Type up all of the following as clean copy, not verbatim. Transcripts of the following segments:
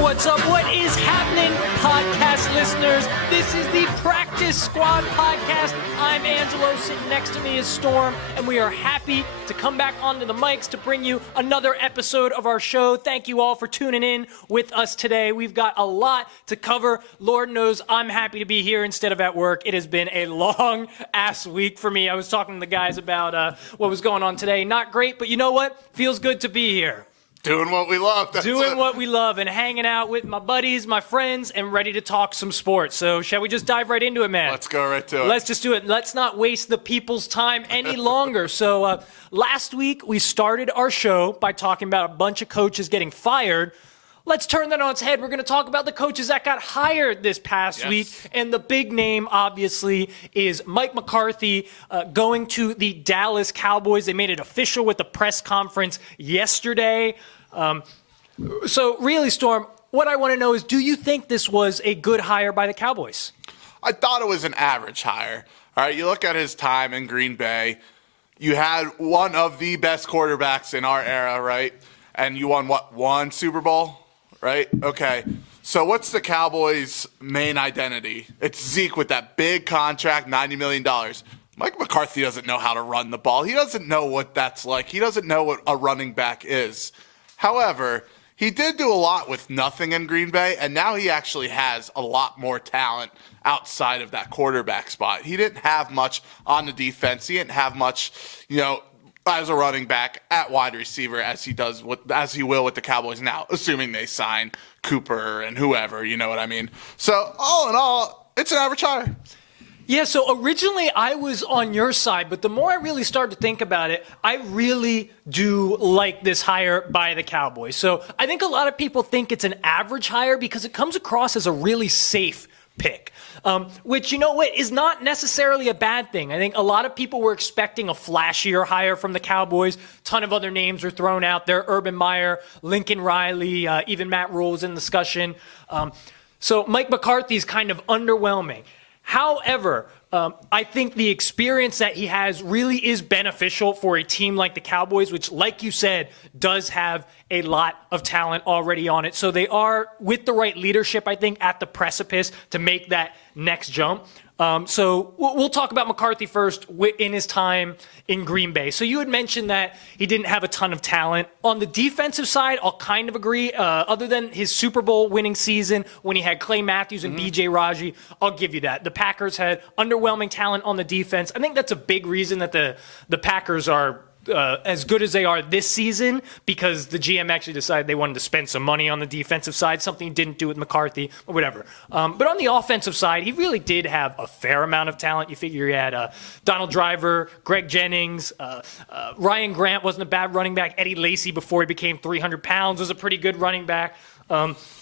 What's up? What is happening, podcast listeners? This is the Practice Squad podcast. I'm Angelo. Sitting next to me is Storm, and we are happy to come back onto the mics to bring you another episode of our show. Thank you all for tuning in with us today. We've got a lot to cover. Lord knows I'm happy to be here instead of at work. It has been a long-ass week for me. I was talking to the guys about what was going on today. Not great, but you know what? Feels good to be here. Doing what we love. Doing what we love and hanging out with my buddies, my friends, and ready to talk some sports. So shall we just dive right into it, man? Let's go right to it. Let's just do it. Let's not waste the people's time any longer. So last week we started our show by talking about a bunch of coaches getting fired. Let's turn that on its head. We're going to talk about the coaches that got hired this past week. And the big name, obviously, is Mike McCarthy going to the Dallas Cowboys. They made it official with the press conference yesterday. So really, Storm, what I want to know is, do you think this was a good hire by the Cowboys? I thought it was an average hire. All right, you look at his time in Green Bay. You had one of the best quarterbacks in our era, right? And you won, what, one Super Bowl? Right? Okay. So what's the Cowboys' main identity? It's Zeke with that big contract, $90 million. Mike McCarthy doesn't know how to run the ball. He doesn't know what that's like. He doesn't know what a running back is. However, he did do a lot with nothing in Green Bay, and now he actually has a lot more talent outside of that quarterback spot. He didn't have much on the defense. He didn't have much, as a running back at wide receiver as he will with the Cowboys now, assuming they sign Cooper and whoever, you know what I mean? So all in all, it's an average hire. Yeah, so originally I was on your side, but the more I really started to think about it, I really do like this hire by the Cowboys. So I think a lot of people think it's an average hire because it comes across as a really safe pick, which, you know what, is not necessarily a bad thing. I think a lot of people were expecting a flashier hire from the Cowboys. A ton of other names were thrown out there. Urban Meyer, Lincoln Riley, even Matt Rhule was in discussion. So Mike McCarthy is kind of underwhelming. However, I think the experience that he has really is beneficial for a team like the Cowboys, which, like you said, does have a lot of talent already on it. So they are, with the right leadership, I think, at the precipice to make that next jump. So we'll talk about McCarthy first in his time in Green Bay. So you had mentioned that he didn't have a ton of talent. On the defensive side, I'll kind of agree. Other than his Super Bowl winning season when he had Clay Matthews and B.J. Raji, I'll give you that. The Packers had underwhelming talent on the defense. I think that's a big reason that the Packers are as good as they are this season, because the GM actually decided they wanted to spend some money on the defensive side, something he didn't do with McCarthy or whatever. But on the offensive side, he really did have a fair amount of talent. You figure he had Donald Driver, Greg Jennings, Ryan Grant wasn't a bad running back. Eddie Lacy, before he became 300 pounds, was a pretty good running back.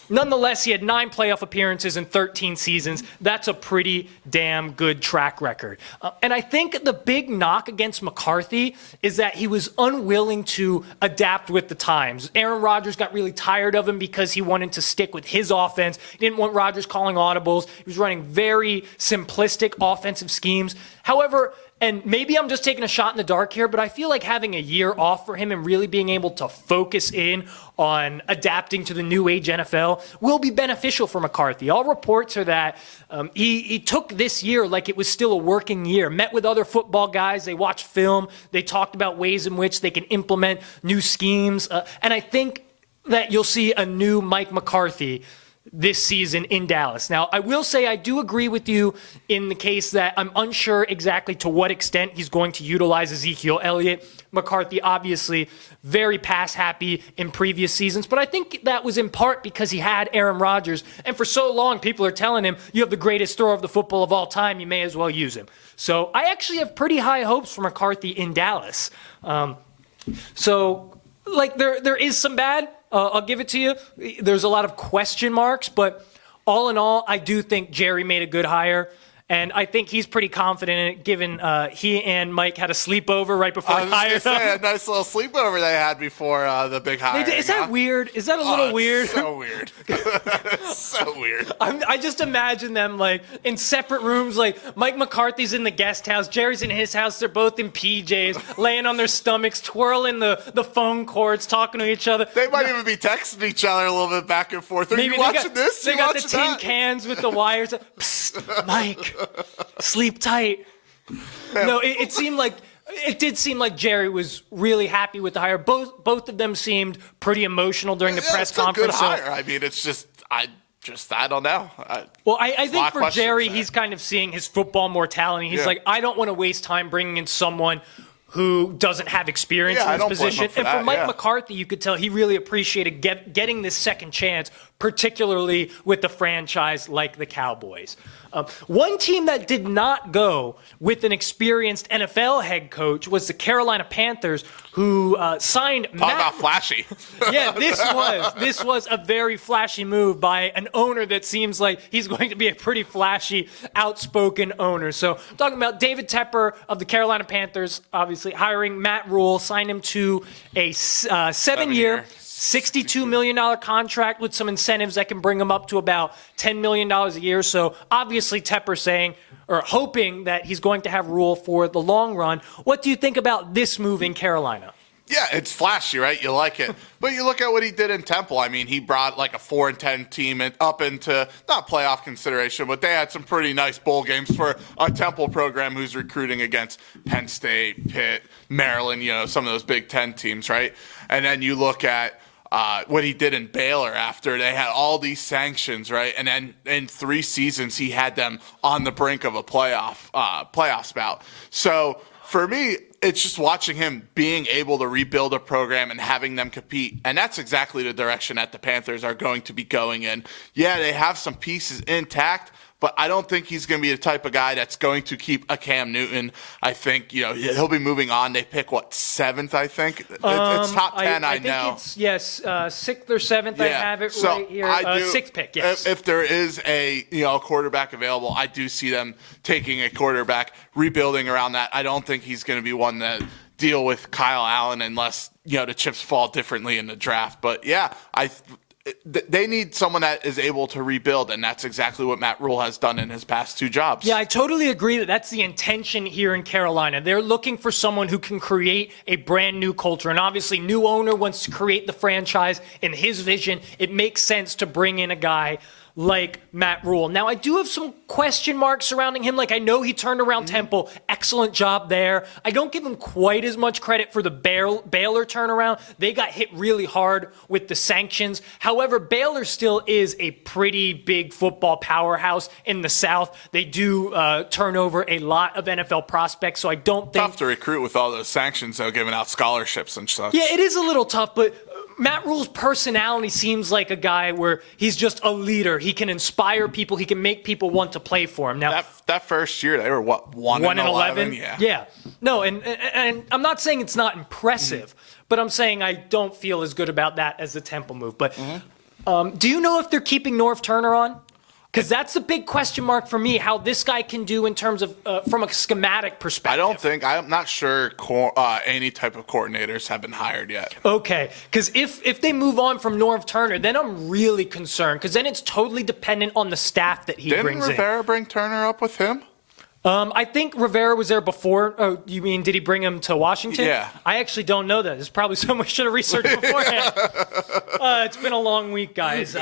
Nonetheless, he had 9 playoff appearances in 13 seasons. That's a pretty damn good track record. And I think the big knock against McCarthy is that he was unwilling to adapt with the times. Aaron Rodgers got really tired of him because he wanted to stick with his offense. He didn't want Rodgers calling audibles. He was running very simplistic offensive schemes. However, and maybe I'm just taking a shot in the dark here, but I feel like having a year off for him and really being able to focus in on adapting to the new age NFL will be beneficial for McCarthy. All reports are that he took this year like it was still a working year, met with other football guys, they watched film, they talked about ways in which they can implement new schemes, and I think that you'll see a new Mike McCarthy this season in Dallas. Now, I will say I do agree with you in the case that I'm unsure exactly to what extent he's going to utilize Ezekiel Elliott. McCarthy, obviously, very pass-happy in previous seasons, but I think that was in part because he had Aaron Rodgers, and for so long, people are telling him, you have the greatest thrower of the football of all time, you may as well use him. So I actually have pretty high hopes for McCarthy in Dallas. There is some bad. I'll give it to you. There's a lot of question marks, but all in all, I do think Jerry made a good hire. And I think he's pretty confident in it, given he and Mike had a sleepover right before he hired him. A nice little sleepover they had before the big hire. Is that weird? Is that a little weird? So weird. So weird. I just imagine them like in separate rooms. Like Mike McCarthy's in the guest house, Jerry's in his house. They're both in PJs, laying on their stomachs, twirling the phone cords, talking to each other. They might even be texting each other a little bit back and forth. Are you watching this? They got the tin cans with the wires. Psst, Mike, sleep tight. No, it seemed like. It did seem like Jerry was really happy with the hire. Both of them seemed pretty emotional during the press conference. It's a good hire. I mean, it's just I don't know. I think for Jerry, he's kind of seeing his football mortality. He's like, I don't want to waste time bringing in someone who doesn't have experience in this position. And for Mike McCarthy, you could tell he really appreciated getting this second chance, particularly with the franchise like the Cowboys. One team that did not go with an experienced NFL head coach was the Carolina Panthers, who signed Talk about flashy. Yeah, this was a very flashy move by an owner that seems like he's going to be a pretty flashy, outspoken owner. So talking about David Tepper of the Carolina Panthers, obviously hiring Matt Rhule, signed him to a 7-year, $62 million contract with some incentives that can bring him up to about $10 million a year. So obviously Tepper saying or hoping that he's going to have Rhule for the long run. What do you think about this move in Carolina? Yeah, it's flashy, right? You like it. But you look at what he did in Temple. I mean, he brought like a 4-10 team up into not playoff consideration, but they had some pretty nice bowl games for a Temple program who's recruiting against Penn State, Pitt, Maryland, some of those Big Ten teams, right? And then you look at what he did in Baylor after they had all these sanctions, right? And then in 3 seasons, he had them on the brink of a playoff spout. So for me, it's just watching him being able to rebuild a program and having them compete. And that's exactly the direction that the Panthers are going to be going in. Yeah, they have some pieces intact, but I don't think he's going to be the type of guy that's going to keep a Cam Newton. I think, he'll be moving on. They pick, 7th, I think? It's top 10, I know. I think it's, 6th or 7th. I have it right here. 6th pick, yes. If there is a quarterback available, I do see them taking a quarterback, rebuilding around that. I don't think he's going to be one that deal with Kyle Allen unless, the chips fall differently in the draft. But, yeah, they need someone that is able to rebuild, and that's exactly what Matt Rhule has done in his past 2 jobs. Yeah, I totally agree that that's the intention here in Carolina. They're looking for someone who can create a brand new culture, and obviously new owner wants to create the franchise in his vision. It makes sense to bring in a guy like Matt Rhule. Now, I do have some question marks surrounding him. Like, I know he turned around Temple. Excellent job there. I don't give him quite as much credit for the Baylor turnaround. They got hit really hard with the sanctions. However, Baylor still is a pretty big football powerhouse in the South. They do turn over a lot of NFL prospects, so I don't think... Tough to recruit with all those sanctions, though, giving out scholarships and stuff. Yeah, it is a little tough, but... Matt Rhule's personality seems like a guy where he's just a leader. He can inspire people. He can make people want to play for him. Now, that first year, they were, 1-11? Yeah. No, and I'm not saying it's not impressive, but I'm saying I don't feel as good about that as the Temple move. But do you know if they're keeping Norv Turner on? Because that's a big question mark for me, how this guy can do in terms of from a schematic perspective. I'm not sure any type of coordinators have been hired yet. Okay, because if they move on from Norv Turner, then I'm really concerned, because then it's totally dependent on the staff that he brings in. Didn't Rivera bring Turner up with him? I think Rivera was there before. Oh, you mean, did he bring him to Washington? Yeah. I actually don't know that. It's probably something we should have researched beforehand. It's been a long week, guys.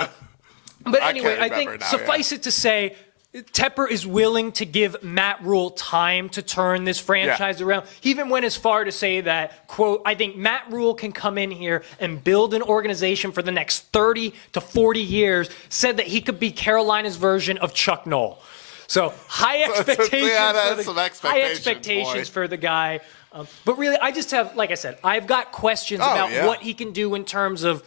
But anyway, I think suffice it to say, Tepper is willing to give Matt Rhule time to turn this franchise around. He even went as far to say that, quote, I think Matt Rhule can come in here and build an organization for the next 30 to 40 years, said that he could be Carolina's version of Chuck Noll. So high expectations for the guy. But really, I just have, like I said, I've got questions about what he can do in terms of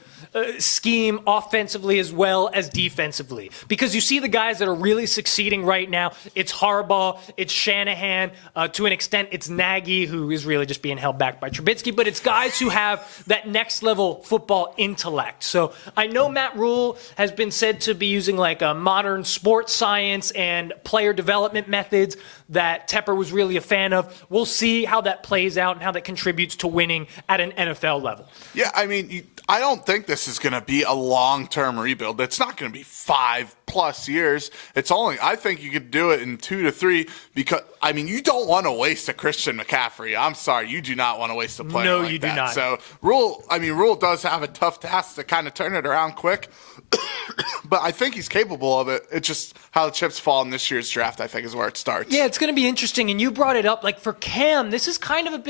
scheme offensively as well as defensively. Because you see the guys that are really succeeding right now. It's Harbaugh, it's Shanahan, to an extent it's Nagy, who is really just being held back by Trubisky, but it's guys who have that next level football intellect. So I know Matt Rhule has been said to be using like a modern sports science and player development methods that Tepper was really a fan of. We'll see how that plays out and how that contributes to winning at an NFL level. Yeah, I mean, I don't think this is going to be a long-term rebuild. It's not going to be 5+ years. I think you could do it in 2 to 3 because, I mean, you don't want to waste a Christian McCaffrey. I'm sorry, you do not want to waste a player no, like you that. do not. So Rhule does have a tough task to kind of turn it around quick. But I think he's capable of it. It's just how the chips fall in this year's draft, I think, is where it starts. Yeah, it's going to be interesting. And you brought it up. Like for Cam, this is kind of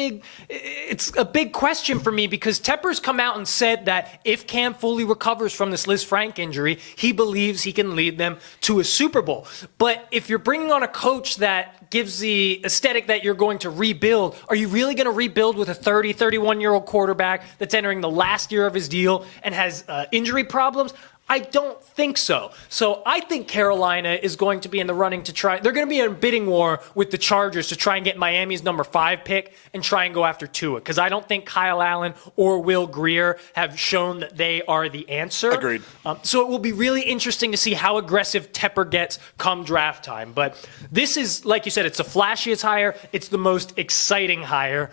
it's a big question for me because Tepper's come out and said that if Cam fully recovers from this Liz Frank injury, he believes he can lead them to a Super Bowl. But if you're bringing on a coach that gives the aesthetic that you're going to rebuild, are you really going to rebuild with a 31-year-old quarterback that's entering the last year of his deal and has injury problems? I don't think so. So I think Carolina is going to be in the running to try. They're going to be in a bidding war with the Chargers to try and get Miami's number 5 pick and try and go after Tua. Because I don't think Kyle Allen or Will Grier have shown that they are the answer. Agreed. So it will be really interesting to see how aggressive Tepper gets come draft time. But this is, like you said, it's the flashiest hire. It's the most exciting hire.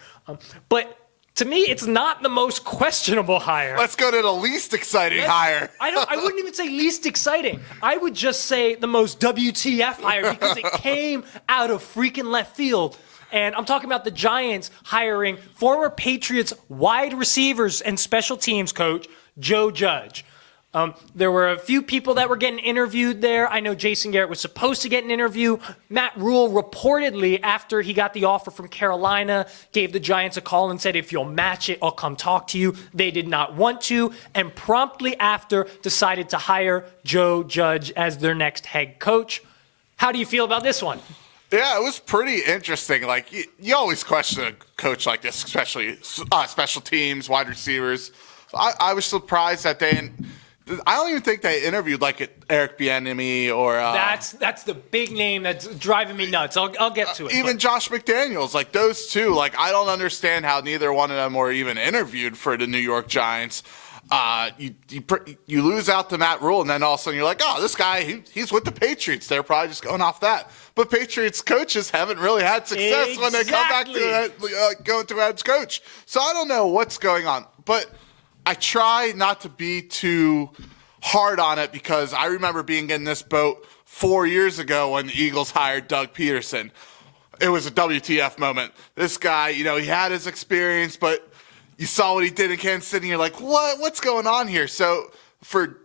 But to me, it's not the most questionable hire. Let's go to the least exciting hire. I wouldn't even say least exciting. I would just say the most WTF hire because it came out of freaking left field. And I'm talking about the Giants hiring former Patriots wide receivers and special teams coach Joe Judge. There were a few people that were getting interviewed there. I know Jason Garrett was supposed to get an interview. Matt Rhule reportedly, after he got the offer from Carolina, gave the Giants a call and said, if you'll match it, I'll come talk to you. They did not want to, and promptly after decided to hire Joe Judge as their next head coach. How do you feel about this one? Yeah, it was pretty interesting. Like, you always question a coach like this, especially special teams, wide receivers. I was surprised that I don't even think they interviewed like Eric Bieniemy or that's the big name that's driving me nuts. I'll get to it. Even Josh McDaniels, like those two. Like, I don't understand how neither one of them were even interviewed for the New York Giants. You lose out to Matt Rhule, and then all of a sudden you're like, oh, this guy, he's with the Patriots. They're probably just going off that. But Patriots coaches haven't really had success when they come back to going to head coach. So I don't know what's going on, but I try not to be too hard on it because I remember being in this boat 4 years ago when the Eagles hired Doug Peterson. It was a WTF moment. This guy, he had his experience, but you saw what he did in Kansas City, and you're like, what's going on here? So for,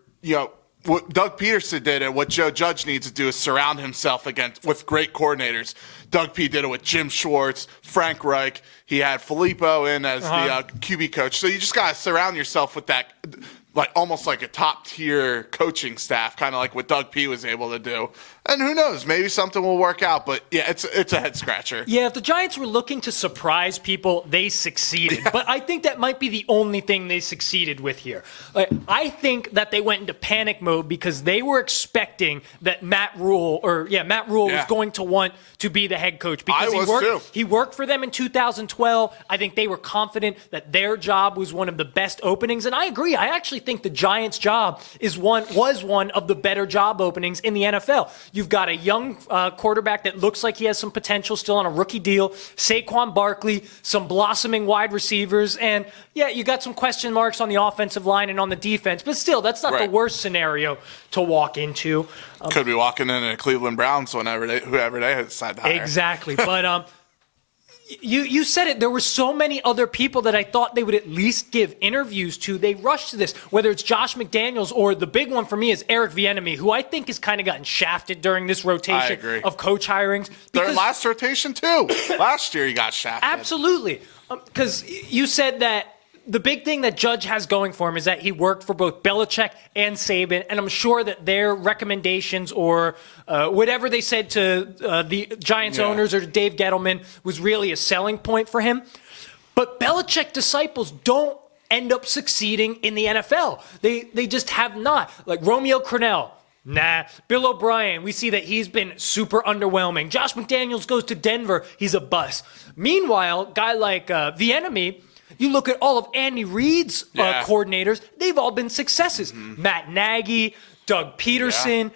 what Doug Peterson did and what Joe Judge needs to do is surround himself with great coordinators. Doug P. did it with Jim Schwartz, Frank Reich. He had Filippo in as the QB coach. So you just got to surround yourself with that, like almost like a top-tier coaching staff, kind of like what Doug P. was able to do. And who knows, maybe something will work out. But, yeah, it's a head-scratcher. Yeah, if the Giants were looking to surprise people, they succeeded. Yeah. But I think that might be the only thing they succeeded with here. I think that they went into panic mode because they were expecting that Matt Rhule was going to want to be the head coach. Because he worked for them in 2012. I think they were confident that their job was one of the best openings. And I agree. I actually think the Giants' job was one of the better job openings in the NFL. You've got a young quarterback that looks like he has some potential still on a rookie deal, Saquon Barkley, some blossoming wide receivers, and you got some question marks on the offensive line and on the defense, but still, that's not the worst scenario to walk into. Could be walking into Cleveland Browns whoever they decide to hire. Exactly, but You said it. There were so many other people that I thought they would at least give interviews to. They rushed to this, whether it's Josh McDaniels or the big one for me is Eric Bieniemy, who I think has kind of gotten shafted during this rotation of coach hirings. Their last rotation, too. Last year he got shafted. Absolutely. Because you said that the big thing that Judge has going for him is that he worked for both Belichick and Saban, and I'm sure that their recommendations or whatever they said to the Giants owners or to Dave Gettleman was really a selling point for him. But Belichick disciples don't end up succeeding in the NFL. They just have not. Like Romeo Crennel, nah. Bill O'Brien, we see that he's been super underwhelming. Josh McDaniels goes to Denver, he's a bust. Meanwhile, guy like Vienemy, you look at all of Andy Reid's coordinators, they've all been successes. Matt Nagy, Doug Peterson,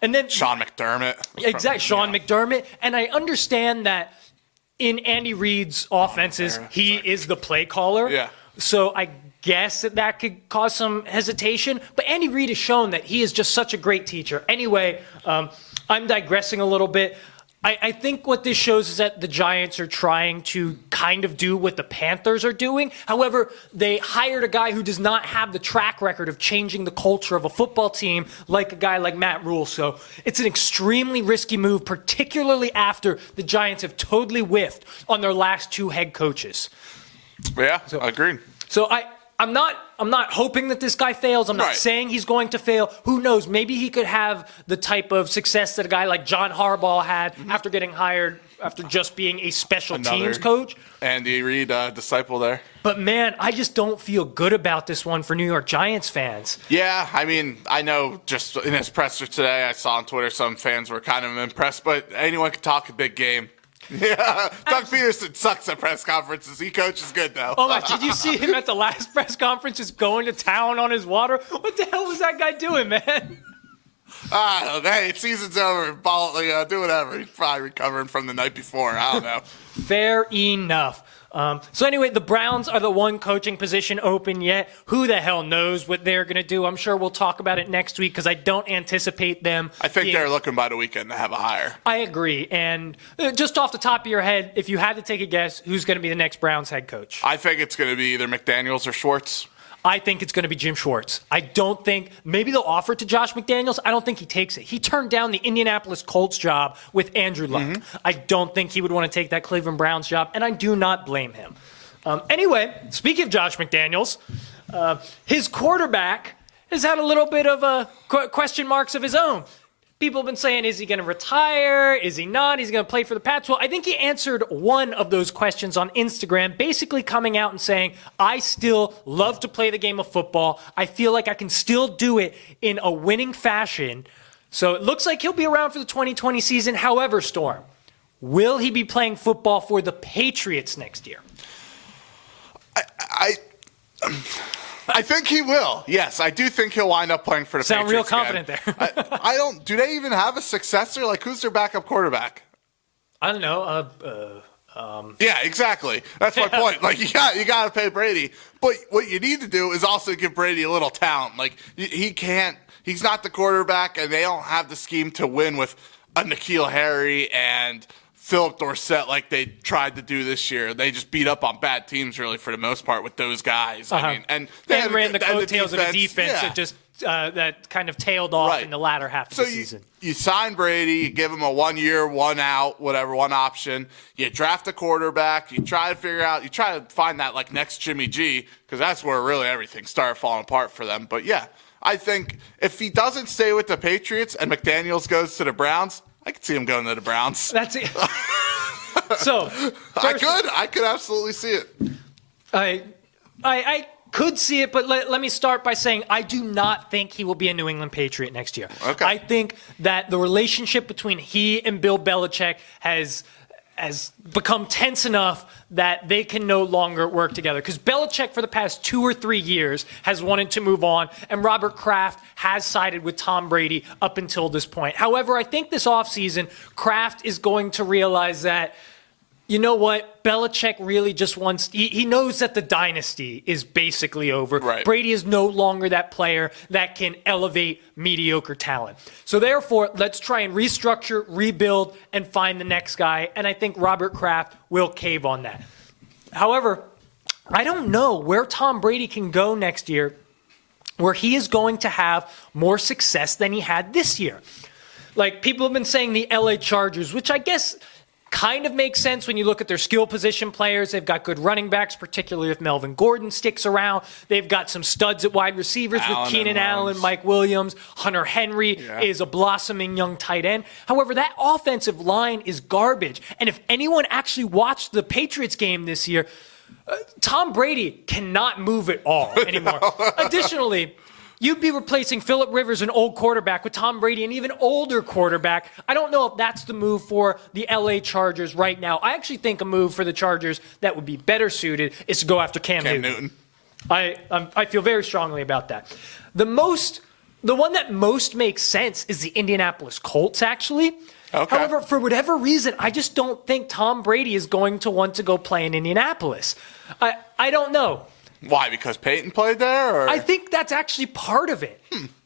and then Sean McDermott. Exactly, Sean McDermott. And I understand that in Andy Reid's offenses, he is the play caller. Yeah. So I guess that could cause some hesitation. But Andy Reid has shown that he is just such a great teacher. Anyway, I'm digressing a little bit. I think what this shows is that the Giants are trying to kind of do what the Panthers are doing. However, they hired a guy who does not have the track record of changing the culture of a football team like a guy like Matt Rhule. So it's an extremely risky move, particularly after the Giants have totally whiffed on their last 2 head coaches. Yeah, agreed. So I'm not hoping that this guy fails. I'm not saying he's going to fail. Who knows? Maybe he could have the type of success that a guy like John Harbaugh had after getting hired, after just being a special teams coach. Andy Reid, disciple there. But, man, I just don't feel good about this one for New York Giants fans. Yeah, I mean, I know just in his presser today, I saw on Twitter some fans were kind of impressed, but anyone can talk a big game. Yeah, Doug Peterson sucks at press conferences. He coaches good, though. Oh, my, did you see him at the last press conference just going to town on his water? What the hell was that guy doing, man? I don't know. Hey, season's over. Do whatever. He's probably recovering from the night before. I don't know. Fair enough. So anyway, the Browns are the one coaching position open yet. Who the hell knows what they're going to do? I'm sure we'll talk about it next week because I don't anticipate them. I think they're looking by the weekend to have a hire. I agree. And just off the top of your head, if you had to take a guess, who's going to be the next Browns head coach? I think it's going to be either McDaniels or Schwartz. I think it's going to be Jim Schwartz. I don't think – maybe they'll offer it to Josh McDaniels. I don't think he takes it. He turned down the Indianapolis Colts job with Andrew Luck. I don't think he would want to take that Cleveland Browns job, and I do not blame him. Anyway, speaking of Josh McDaniels, his quarterback has had a little bit of question marks of his own. People have been saying, is he going to retire? Is he not? Is he going to play for the Pats? Well, I think he answered one of those questions on Instagram, basically coming out and saying, I still love to play the game of football. I feel like I can still do it in a winning fashion. So it looks like he'll be around for the 2020 season. However, Storm, will he be playing football for the Patriots next year? I think he will. Yes, I do think he'll wind up playing for the Patriots. Sound real confident again. There. I don't. Do they even have a successor? Like, who's their backup quarterback? I don't know. Yeah, exactly. That's my point. Like, you got to pay Brady, but what you need to do is also give Brady a little talent. Like, he can't. He's not the quarterback, and they don't have the scheme to win with a N'Keal Harry and Philip Dorsett like they tried to do this year. They just beat up on bad teams, really, for the most part, with those guys. I mean, and they ran the coattails of a defense that just that kind of tailed off in the latter half of the season. You sign Brady, you give him a 1 year, 1 out, whatever, 1 option. You draft a quarterback. You try to find that like next Jimmy G, because that's where really everything started falling apart for them. But yeah, I think if he doesn't stay with the Patriots and McDaniels goes to the Browns, I could see him going to the Browns. That's it. So I could absolutely see it. I could see it, but let me start by saying I do not think he will be a New England Patriot next year. Okay. I think that the relationship between he and Bill Belichick has become tense enough that they can no longer work together. Because Belichick, for the past 2 or 3 years, has wanted to move on, and Robert Kraft has sided with Tom Brady up until this point. However, I think this offseason, Kraft is going to realize that, you know what, Belichick really just wants – he knows that the dynasty is basically over. Right. Brady is no longer that player that can elevate mediocre talent. So therefore, let's try and restructure, rebuild, and find the next guy. And I think Robert Kraft will cave on that. However, I don't know where Tom Brady can go next year where he is going to have more success than he had this year. Like, people have been saying the LA Chargers, which I guess – kind of makes sense when you look at their skill position players. They've got good running backs, particularly if Melvin Gordon sticks around. They've got some studs at wide receivers with Keenan Allen, Mike Williams. Hunter Henry is a blossoming young tight end. However, that offensive line is garbage. And if anyone actually watched the Patriots game this year, Tom Brady cannot move at all anymore. Additionally, you'd be replacing Phillip Rivers, an old quarterback, with Tom Brady, an even older quarterback. I don't know if that's the move for the LA Chargers right now. I actually think a move for the Chargers that would be better suited is to go after Cam Newton. I feel very strongly about that. The one that most makes sense is the Indianapolis Colts, actually. Okay. However, for whatever reason, I just don't think Tom Brady is going to want to go play in Indianapolis. I don't know. Why? Because Peyton played there? Or? I think that's actually part of it.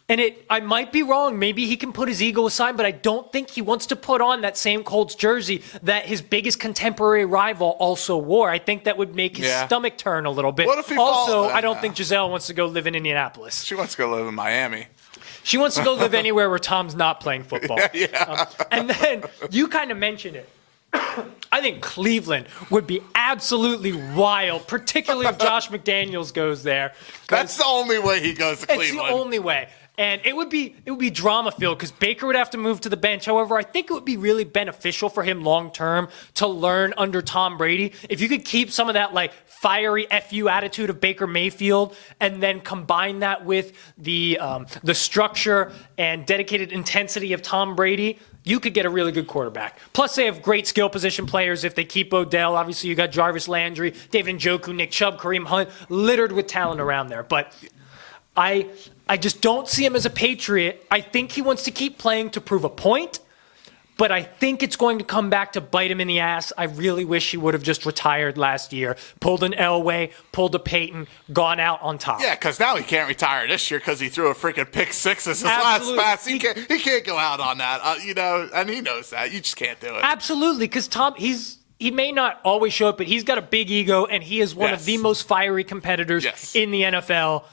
And I might be wrong. Maybe he can put his ego aside, but I don't think he wants to put on that same Colts jersey that his biggest contemporary rival also wore. I think that would make his stomach turn a little bit. What if he also, I don't think Giselle wants to go live in Indianapolis. She wants to go live in Miami. She wants to go live anywhere where Tom's not playing football. And then you kind of mentioned it. I think Cleveland would be absolutely wild, particularly if Josh McDaniels goes there. That's the only way he goes to Cleveland. It's the only way. And it would be drama-filled because Baker would have to move to the bench. However, I think it would be really beneficial for him long-term to learn under Tom Brady. If you could keep some of that, like, fiery FU attitude of Baker Mayfield and then combine that with the structure and dedicated intensity of Tom Brady, you could get a really good quarterback. Plus, they have great skill position players if they keep Odell. Obviously, you got Jarvis Landry, David Njoku, Nick Chubb, Kareem Hunt, littered with talent around there. But I just don't see him as a Patriot. I think he wants to keep playing to prove a point, but I think it's going to come back to bite him in the ass. I really wish he would have just retired last year, pulled an Elway, pulled a Peyton, gone out on top. Yeah, because now he can't retire this year because he threw a freaking pick six as his last pass. He can't go out on that, and he knows that. You just can't do it. Absolutely, because Tom, he may not always show it, but he's got a big ego, and he is one of the most fiery competitors in the NFL.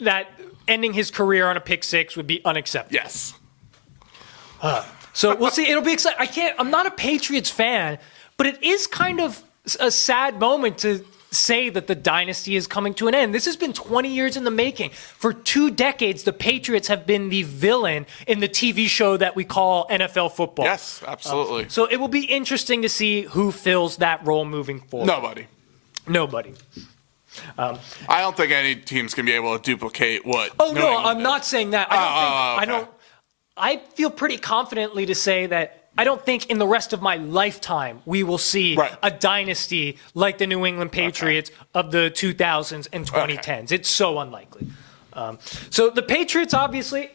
That ending his career on a pick six would be unacceptable. Yes. So we'll see. It'll be exciting. I'm not a Patriots fan, but it is kind of a sad moment to say that the dynasty is coming to an end. This has been 20 years in the making. For 2 decades, the Patriots have been the villain in the TV show that we call NFL football. Yes, absolutely. So it will be interesting to see who fills that role moving forward. Nobody. I don't think any team's going to be able to duplicate what. Oh, no, I'm not saying that. I feel pretty confidently to say that I don't think in the rest of my lifetime we will see a dynasty like the New England Patriots of the 2000s and 2010s. It's so unlikely. So the Patriots obviously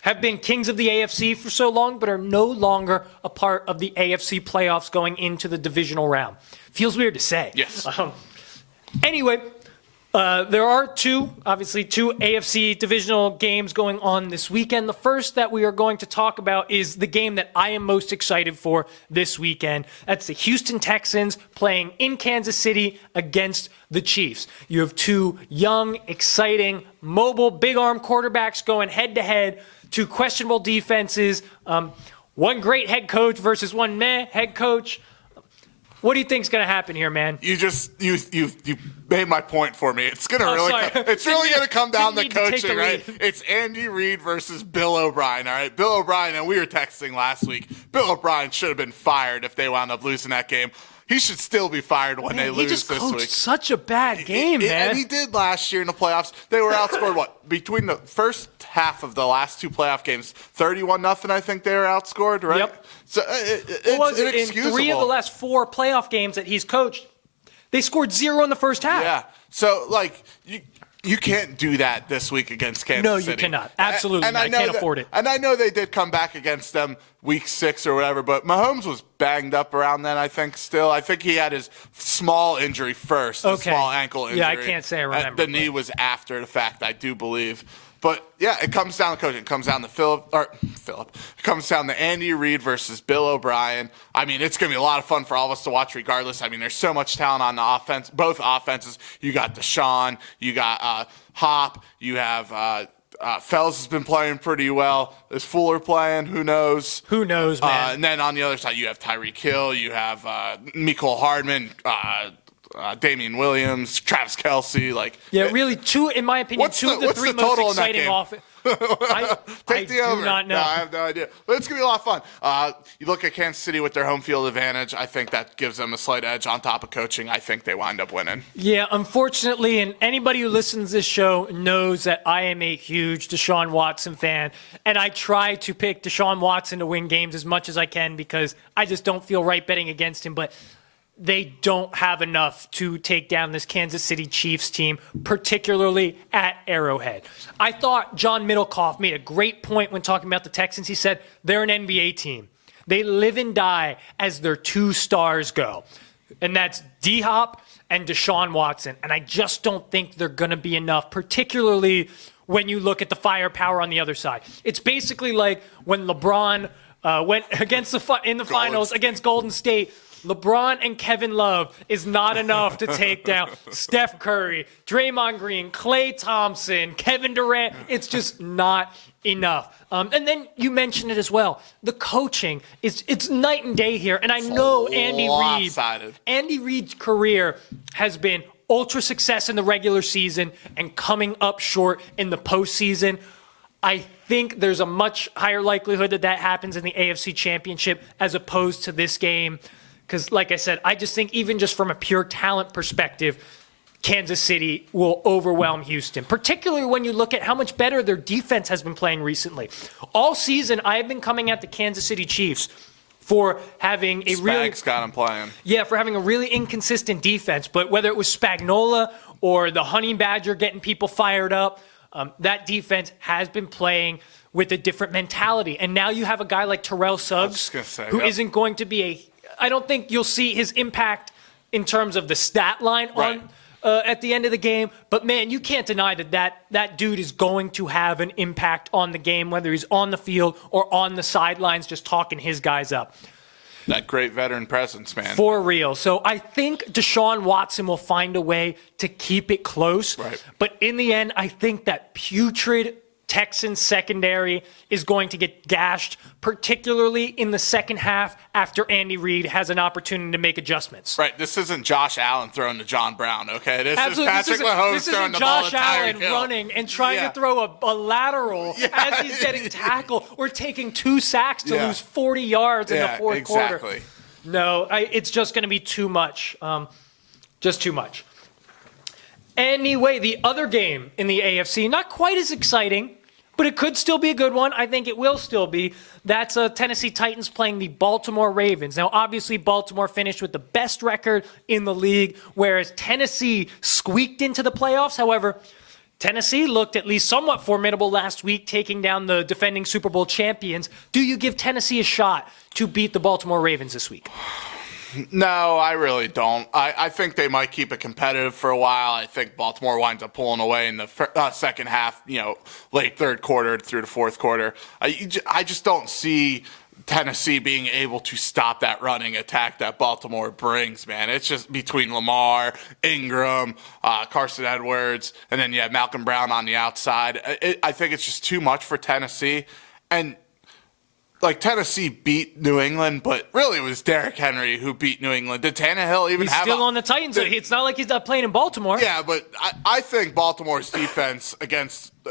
have been kings of the AFC for so long, but are no longer a part of the AFC playoffs going into the divisional round. Feels weird to say. Yes. Anyway, there are two AFC divisional games going on this weekend. The first that we are going to talk about is the game that I am most excited for this weekend. That's the Houston Texans playing in Kansas City against the Chiefs. You have two young, exciting, mobile, big-arm quarterbacks going head-to-head, two questionable defenses, one great head coach versus one meh head coach. What do you think is going to happen here, man? You made my point for me. It's going to really come down to coaching, right? It's Andy Reid versus Bill O'Brien, all right? Bill O'Brien, and we were texting last week. Bill O'Brien should have been fired if they wound up losing that game. He should still be fired when they lose this week. He just coached such a bad game, man. And he did last year in the playoffs. They were outscored, between the first half of the last 2 playoff games, 31-0, I think they were outscored, right? Yep. So it's inexcusable. In 3 of the last 4 playoff games that he's coached, they scored 0 in the first half. Yeah. So, you can't do that this week against Kansas City. No, you cannot. Absolutely not. I can't afford it. And I know they did come back against them week 6 or whatever, but Mahomes was banged up around then, I think, still. I think he had his small injury first, a small ankle injury. Yeah, I can't say I remember. The knee was after the fact, I do believe. But, yeah, it comes down to coaching. It comes down to It comes down to Andy Reid versus Bill O'Brien. I mean, it's going to be a lot of fun for all of us to watch regardless. I mean, there's so much talent on the offense, both offenses. You got Deshaun, you got Hop, you have Fells has been playing pretty well. Is Fuller playing? Who knows? Who knows, man? And then on the other side, you have Tyreek Hill, you have Mecole Hardman, Damian Williams, Travis Kelce, really in my opinion, two of the 3 most exciting offenses. Take the over. Do not know. No, I have no idea. But it's going to be a lot of fun. You look at Kansas City with their home field advantage. I think that gives them a slight edge on top of coaching. I think they wind up winning. Yeah, unfortunately, and anybody who listens to this show knows that I am a huge Deshaun Watson fan, and I try to pick Deshaun Watson to win games as much as I can because I just don't feel right betting against him, but they don't have enough to take down this Kansas City Chiefs team, particularly at Arrowhead. I thought John Middlecoff made a great point when talking about the Texans. He said they're an NBA team. They live and die as their two stars go, and that's D-Hop and Deshaun Watson. And I just don't think they're going to be enough, particularly when you look at the firepower on the other side. It's basically like when LeBron went against in the finals against Golden State. LeBron and Kevin Love is not enough to take down Steph Curry, Draymond Green, Klay Thompson, Kevin Durant. It's just not enough. And then you mentioned it as well. The coaching it's night and day here. And I know Andy Reid's career has been ultra success in the regular season and coming up short in the postseason. I think there's a much higher likelihood that happens in the AFC Championship as opposed to this game. Because, like I said, I just think even just from a pure talent perspective, Kansas City will overwhelm Houston, particularly when you look at how much better their defense has been playing recently. All season, I've been coming at the Kansas City Chiefs for having a for having a really inconsistent defense. But whether it was Spagnuolo or the Honey Badger getting people fired up, that defense has been playing with a different mentality. And now you have a guy like Terrell Suggs, who isn't going to be I don't think you'll see his impact in terms of the stat line at the end of the game. But, man, you can't deny that dude is going to have an impact on the game, whether he's on the field or on the sidelines just talking his guys up. That great veteran presence, man. For real. So I think Deshaun Watson will find a way to keep it close. Right. But in the end, I think that putrid Texans secondary is going to get gashed, particularly in the second half after Andy Reid has an opportunity to make adjustments. Right. This isn't Josh Allen throwing to John Brown, okay? This is Patrick Mahomes throwing the ball to Josh Allen Tyreek Hill. running and trying to throw a lateral as he's getting tackled or taking 2 sacks to lose 40 yards in the fourth quarter. No, it's just going to be too much. Just too much. Anyway, the other game in the AFC, not quite as exciting, but it could still be a good one. I think it will still be. That's Tennessee Titans playing the Baltimore Ravens. Now, obviously, Baltimore finished with the best record in the league, whereas Tennessee squeaked into the playoffs. However, Tennessee looked at least somewhat formidable last week, taking down the defending Super Bowl champions. Do you give Tennessee a shot to beat the Baltimore Ravens this week? No, I really don't. I think they might keep it competitive for a while. I think Baltimore winds up pulling away in the second half, late third quarter through the fourth quarter. I just don't see Tennessee being able to stop that running attack that Baltimore brings, man. It's just between Lamar, Ingram, Carson Edwards, and then you have Malcolm Brown on the outside. I think it's just too much for Tennessee. And Tennessee beat New England, but really it was Derrick Henry who beat New England. Did Tannehill even have still on the Titans? It's not like he's not playing in Baltimore. Yeah, but I think Baltimore's defense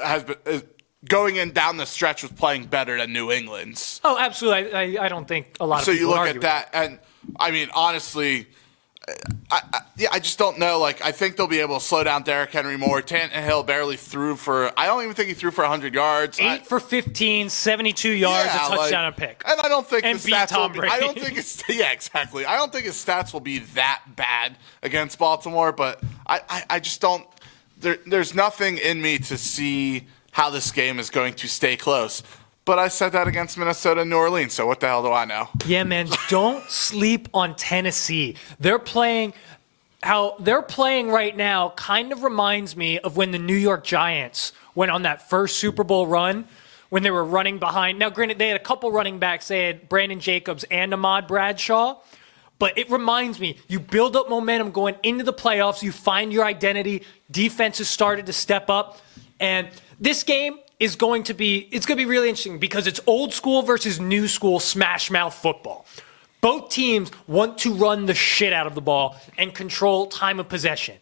has been going in down the stretch was playing better than New England's. Oh, absolutely. I don't think a lot of people So you look argue at that, and I mean, honestly, I just don't know. I think they'll be able to slow down Derrick Henry more. Tannehill barely threw for, I don't even think he threw for 100 yards. 8 for 15, 72 yards, a touchdown, a pick. And I don't think and the stats Tom will be, Brady. I don't think it's, exactly. I don't think his stats will be that bad against Baltimore, but I just don't, there's nothing in me to see how this game is going to stay close. But I said that against Minnesota and New Orleans, so what the hell do I know? Yeah, man, don't sleep on Tennessee. How they're playing right now kind of reminds me of when the New York Giants went on that first Super Bowl run when they were running behind. Now, granted, they had a couple running backs. They had Brandon Jacobs and Ahmad Bradshaw. But it reminds me, you build up momentum going into the playoffs. You find your identity. Defense has started to step up. And this game is going to be really interesting because it's old school versus new school smash mouth football. Both teams want to run the shit out of the ball and control time of possession.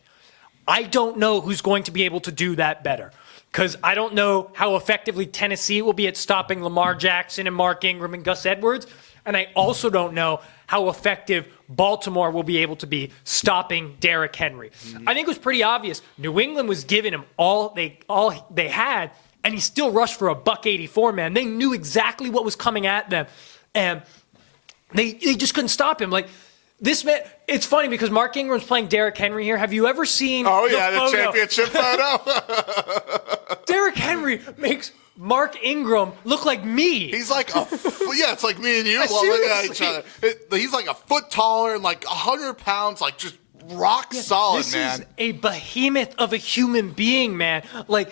I don't know who's going to be able to do that better. Because I don't know how effectively Tennessee will be at stopping Lamar Jackson and Mark Ingram and Gus Edwards. And I also don't know how effective Baltimore will be able to be stopping Derrick Henry. I think it was pretty obvious. New England was giving him all they had, and he still rushed for $184, man. They knew exactly what was coming at them, and they just couldn't stop him. Like, this man, it's funny because Mark Ingram's playing Derrick Henry here. Have you ever seen the championship photo? Derrick Henry makes Mark Ingram look like me. He's like it's like me and you looking at each other. He's like a foot taller and like 100 pounds, like just rock solid, man. This is a behemoth of a human being, man. Like,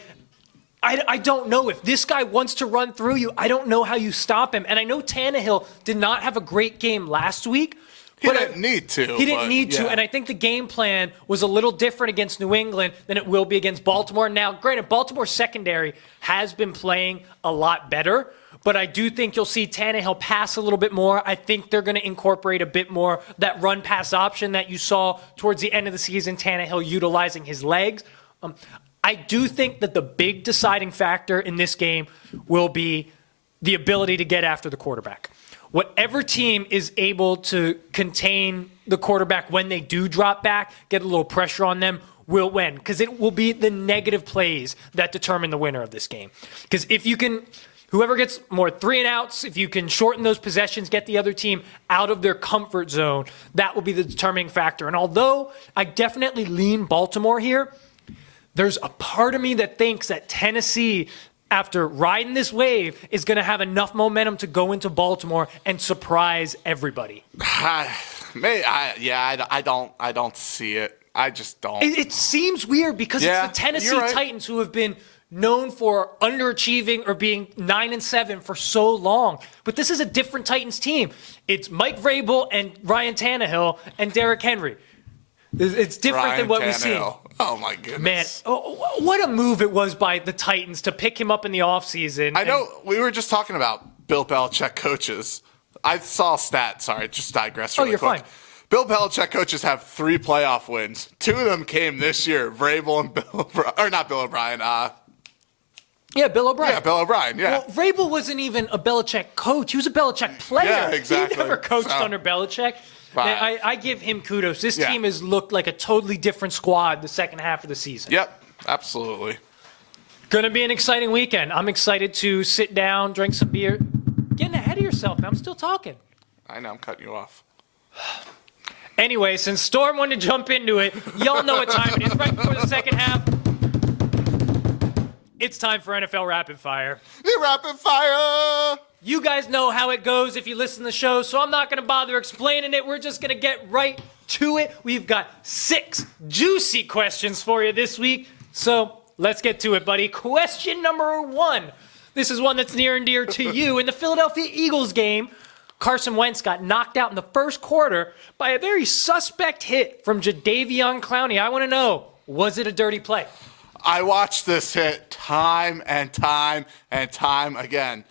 I don't know if this guy wants to run through you. I don't know how you stop him. And I know Tannehill did not have a great game last week. He didn't need to. He didn't need to, and I think the game plan was a little different against New England than it will be against Baltimore. Now, granted, Baltimore's secondary has been playing a lot better, but I do think you'll see Tannehill pass a little bit more. I think they're going to incorporate a bit more that run-pass option that you saw towards the end of the season, Tannehill utilizing his legs. I do think that the big deciding factor in this game will be the ability to get after the quarterback. Whatever team is able to contain the quarterback when they do drop back, get a little pressure on them, will win. Because it will be the negative plays that determine the winner of this game. Because if you can, whoever gets more 3-and-outs, if you can shorten those possessions, get the other team out of their comfort zone, that will be the determining factor. And although I definitely lean Baltimore here, there's a part of me that thinks that Tennessee, after riding this wave, is going to have enough momentum to go into Baltimore and surprise everybody. I don't see it. I just don't. It seems weird because it's the Tennessee Titans who have been known for underachieving or being 9-7 for so long. But this is a different Titans team. It's Mike Vrabel and Ryan Tannehill and Derrick Henry. It's different than what we see. Oh, my goodness. Man, what a move it was by the Titans to pick him up in the offseason. I know we were just talking about Bill Belichick coaches. I saw a stat. Sorry, just digress really quick. Fine. Bill Belichick coaches have 3 playoff wins. 2 of them came this year. Vrabel and Bill O'Brien. Or not Bill O'Brien. Bill O'Brien. Yeah, Bill O'Brien, yeah. Well, Vrabel wasn't even a Belichick coach. He was a Belichick player. Yeah, exactly. He never coached under Belichick. Right. I give him kudos. This team has looked like a totally different squad the second half of the season. Yep, absolutely. Going to be an exciting weekend. I'm excited to sit down, drink some beer. Getting ahead of yourself, man. I'm still talking. I know, I'm cutting you off. Anyway, since Storm wanted to jump into it, y'all know what time it is. Right before the second half, it's time for NFL Rapid Fire. The Rapid Fire! You guys know how it goes if you listen to the show, so I'm not going to bother explaining it. We're just going to get right to it. We've got 6 juicy questions for you this week, so let's get to it, buddy. Question number 1. This is one that's near and dear to you. In the Philadelphia Eagles game, Carson Wentz got knocked out in the first quarter by a very suspect hit from Jadeveon Clowney. I want to know, was it a dirty play? I watched this hit time and time and time again.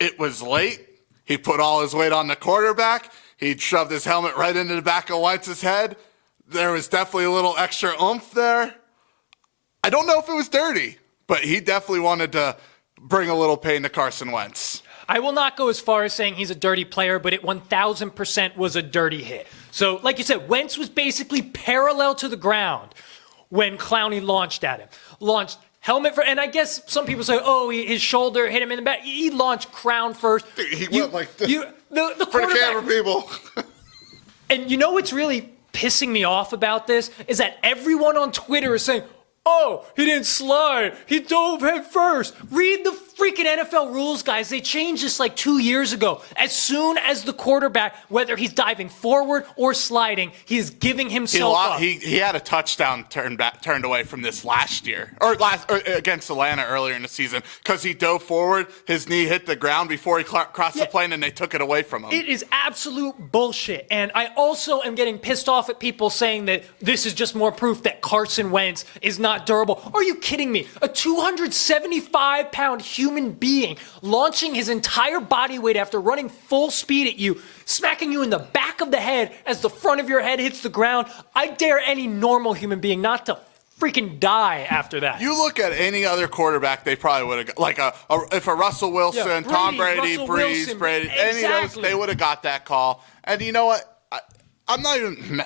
It was late. He put all his weight on the quarterback. He shoved his helmet right into the back of Wentz's head. There was definitely a little extra oomph there. I don't know if it was dirty, but he definitely wanted to bring a little pain to Carson Wentz. I will not go as far as saying he's a dirty player, but it 1,000% was a dirty hit. So, like you said, Wentz was basically parallel to the ground when Clowney launched at him. Launched helmet for, and I guess some people say, his shoulder hit him in the back. He launched crown first. He went like this. The for the camera people. And you know what's really pissing me off about this is that everyone on Twitter is saying, oh, he didn't slide. He dove head first. Read the freaking NFL rules, guys. They changed this like 2 years ago. As soon as the quarterback, whether he's diving forward or sliding, he is giving himself up. He had a touchdown turned away from this last year, or against Atlanta earlier in the season, because he dove forward, his knee hit the ground before he crossed the plane, and they took it away from him. It is absolute bullshit. And I also am getting pissed off at people saying that this is just more proof that Carson Wentz is not durable. Are you kidding me? A 275-pound human being launching his entire body weight after running full speed at you, smacking you in the back of the head as the front of your head hits the ground. I dare any normal human being not to freaking die after that. You look at any other quarterback, they probably would have, like if a Russell Wilson, Tom Brady, Breeze, Brady, any of those, they would have got that call. And you know what? I'm not even.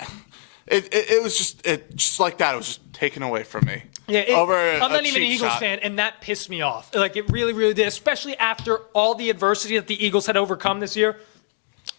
It was just like that. It was just taken away from me. Yeah, I'm not even an Eagles shot. fan, and that pissed me off. Like, it really, really did, especially after all the adversity that the Eagles had overcome this year.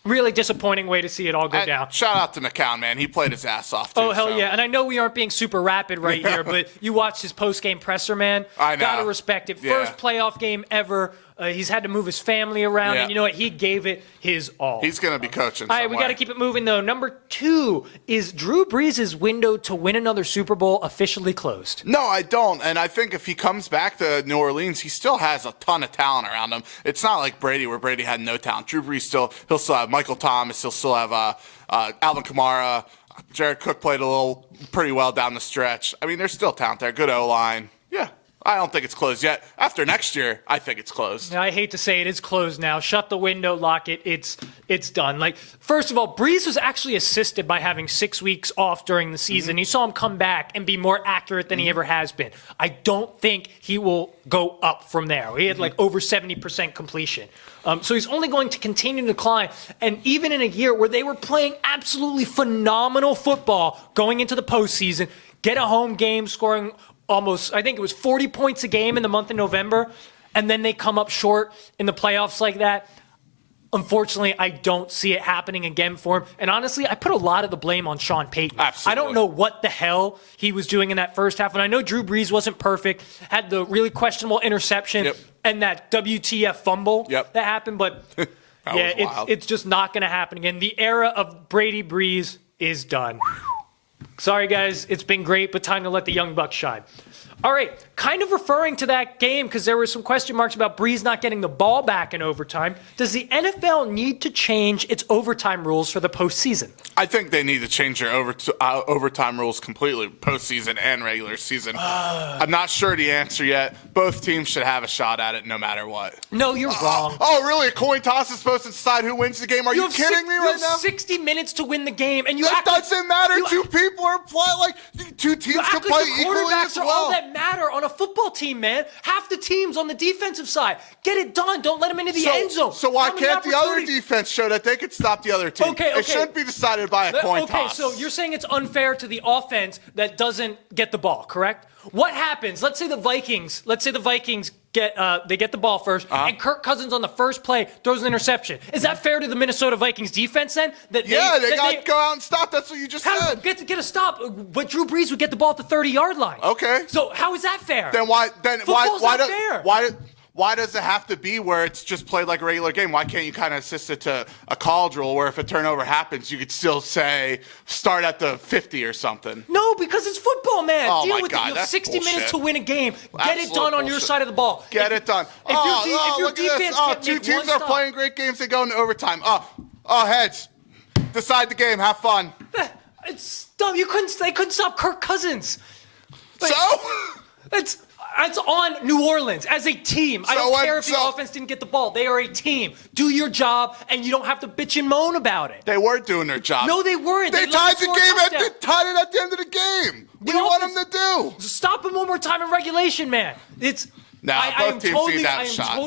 Really disappointing way to see it all go down. Shout out to McCown, man. He played his ass off, too. Oh, hell yeah. And I know we aren't being super rapid right here, but you watched his post-game presser, man. I know. Got to respect it. Yeah. First playoff game ever. He's had to move his family around, Yeah. and you know what? He gave it his all. He's going to be coaching All right, we got to keep it moving, though. Number 2, is Drew Brees' window to win another Super Bowl officially closed? No, I don't. And I think if he comes back to New Orleans, he still has a ton of talent around him. It's not like Brady, where Brady had no talent. Drew Brees he'll still have Michael Thomas. He'll still have Alvin Kamara. Jared Cook played pretty well down the stretch. I mean, there's still talent there. Good O-line. Yeah. I don't think it's closed yet. After next year, I think it's closed. I hate to say it, it's closed now. Shut the window, lock it. It's done. Like, first of all, Brees was actually assisted by having 6 weeks off during the season. Mm-hmm. You saw him come back and be more accurate than he ever has been. I don't think he will go up from there. He had like over 70% completion. So he's only going to continue to decline. And even in a year where they were playing absolutely phenomenal football going into the postseason, get a home game scoring almost, I think it was 40 points a game in the month of November, and then they come up short in the playoffs like that. Unfortunately, I don't see it happening again for him. And honestly, I put a lot of the blame on Sean Payton. Absolutely. I don't know what the hell he was doing in that first half. And I know Drew Brees wasn't perfect, had the really questionable interception and that WTF fumble that happened. But it's just not going to happen again. The era of Brady Brees is done. Sorry, guys. It's been great, but time to let the young bucks shine. All right, kind of referring to that game because there were some question marks about Brees not getting the ball back in overtime. Does the NFL need to change its overtime rules for the postseason? I think they need to change their overtime rules completely, postseason and regular season. I'm not sure the answer yet. Both teams should have a shot at it no matter what. No, you're wrong. Oh, really? A coin toss is supposed to decide who wins the game? Are you kidding me right now? You have 60 minutes to win the game, and that doesn't matter. Two people are playing, like, two teams can play equally as well. All that matter on a football team, man. Half the team's on the defensive side. Get it done. Don't let them into the end zone. So why can't the other defense show that they could stop the other team? Okay. It shouldn't be decided by a coin toss. Okay, so you're saying it's unfair to the offense that doesn't get the ball, correct? What happens? Let's say the Vikings get the ball first, and Kirk Cousins on the first play throws an interception. Is that fair to the Minnesota Vikings defense then? They got to go out and stop. That's what you just said. Get a stop, but Drew Brees would get the ball at the 30-yard line. Okay. So how is that fair? Why does it have to be where it's just played like a regular game? Why can't you kind of assist it to a college rule where if a turnover happens, you could still say start at the 50 or something? No, because it's football, man. Oh, Deal my with God, it. You have 60 minutes to win a game. Get it done on your side of the ball. Get it done. If your defense can't two make teams one are playing great games. They go into overtime. Heads. Decide the game. Have fun. It's dumb. They couldn't stop Kirk Cousins. So? It's on New Orleans as a team. I don't care if the offense didn't get the ball. They are a team. Do your job, and you don't have to bitch and moan about it. They weren't doing their job. No, they weren't. They tied the game. Tied it at the end of the game. What do you want them to do? Stop them one more time in regulation, man. Both teams need that shot.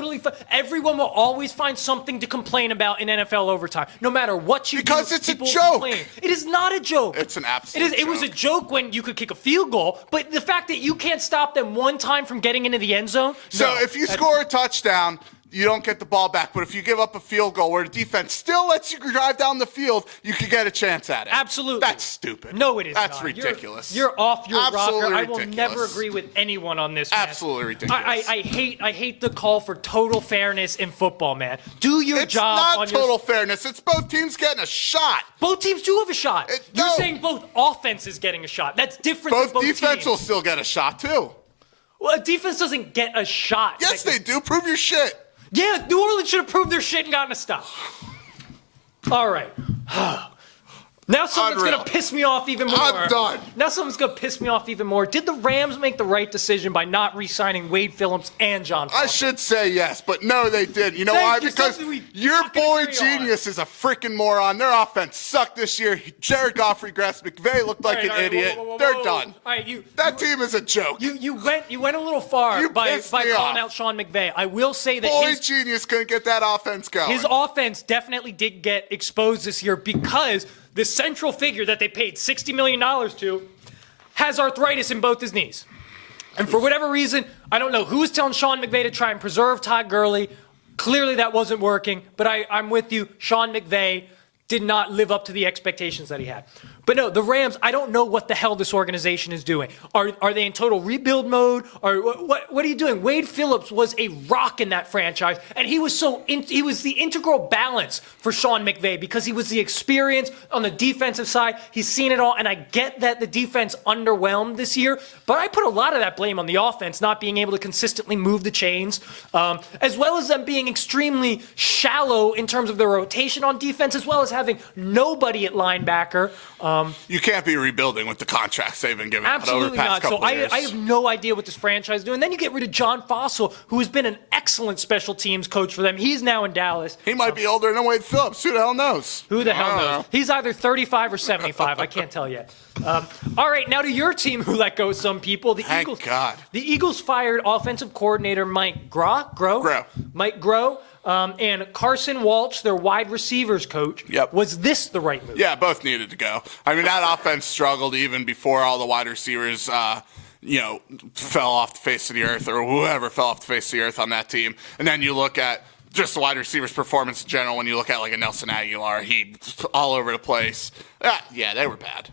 Everyone will always find something to complain about in NFL overtime, no matter what you do. Because it's a joke. It is not a joke. It's an absolute joke. It was a joke when you could kick a field goal, but the fact that you can't stop them one time from getting into the end zone. So if you score a touchdown, you don't get the ball back. But if you give up a field goal where the defense still lets you drive down the field, you could get a chance at it. Absolutely. That's stupid. No, it is not. That's ridiculous. You're off your Absolutely rocker. ridiculous. I will never agree with anyone on this, man. Absolutely ridiculous. I hate the call for total fairness in football, man. Do your job. It's not total fairness. It's both teams getting a shot. Both teams do have a shot. You're saying both offenses getting a shot. That's different than both defense teams. will still get a shot, too. Well, a defense doesn't get a shot. Yes, they do. Prove your shit. Yeah, New Orleans should have proved their shit and gotten a stop. All right. Now someone's going to piss me off even more. I'm done. Now someone's going to piss me off even more. Did the Rams make the right decision by not re-signing Wade Phillips and John Foster? I should say yes, but no, they didn't. You know Thank why? you. Because Something we your fucking boy agree Genius is a freaking moron. Their offense sucked this year. Jared Goffrey, Grass McVay looked like an idiot. They're done. All right, that team is a joke. You went a little far by calling out Sean McVay. I will say that boy Genius couldn't get that offense going. His offense definitely did get exposed this year because the central figure that they paid $60 million to has arthritis in both his knees. And for whatever reason, I don't know who was telling Sean McVay to try and preserve Todd Gurley. Clearly that wasn't working, but I'm with you. Sean McVay did not live up to the expectations that he had. But no, the Rams, I don't know what the hell this organization is doing. Are they in total rebuild mode? Or what are you doing? Wade Phillips was a rock in that franchise, and he was he was the integral balance for Sean McVay because he was the experience on the defensive side. He's seen it all, and I get that the defense underwhelmed this year, but I put a lot of that blame on the offense not being able to consistently move the chains, as well as them being extremely shallow in terms of their rotation on defense, as well as having nobody at linebacker. You can't be rebuilding with the contracts they've been given Absolutely over the past not. couple So years. I have no idea what this franchise is doing. Then you get rid of John Fossil, who has been an excellent special teams coach for them. He's now in Dallas. He might be older than Wade Phillips. Who the hell knows? Who the hell I don't knows? know. He's either 35 or 75. I can't tell yet. All right, now to your team who let go some people. Thank God. The Eagles fired offensive coordinator Mike Groh. Mike Groh. And Carson Walsh, their wide receivers coach. Yep. Was this the right move? Yeah, both needed to go. I mean, that offense struggled even before all the wide receivers, fell off the face of the earth, or whoever fell off the face of the earth on that team. And then you look at just the wide receivers' performance in general. When you look at like a Nelson Aguilar, he all over the place. Yeah, they were bad.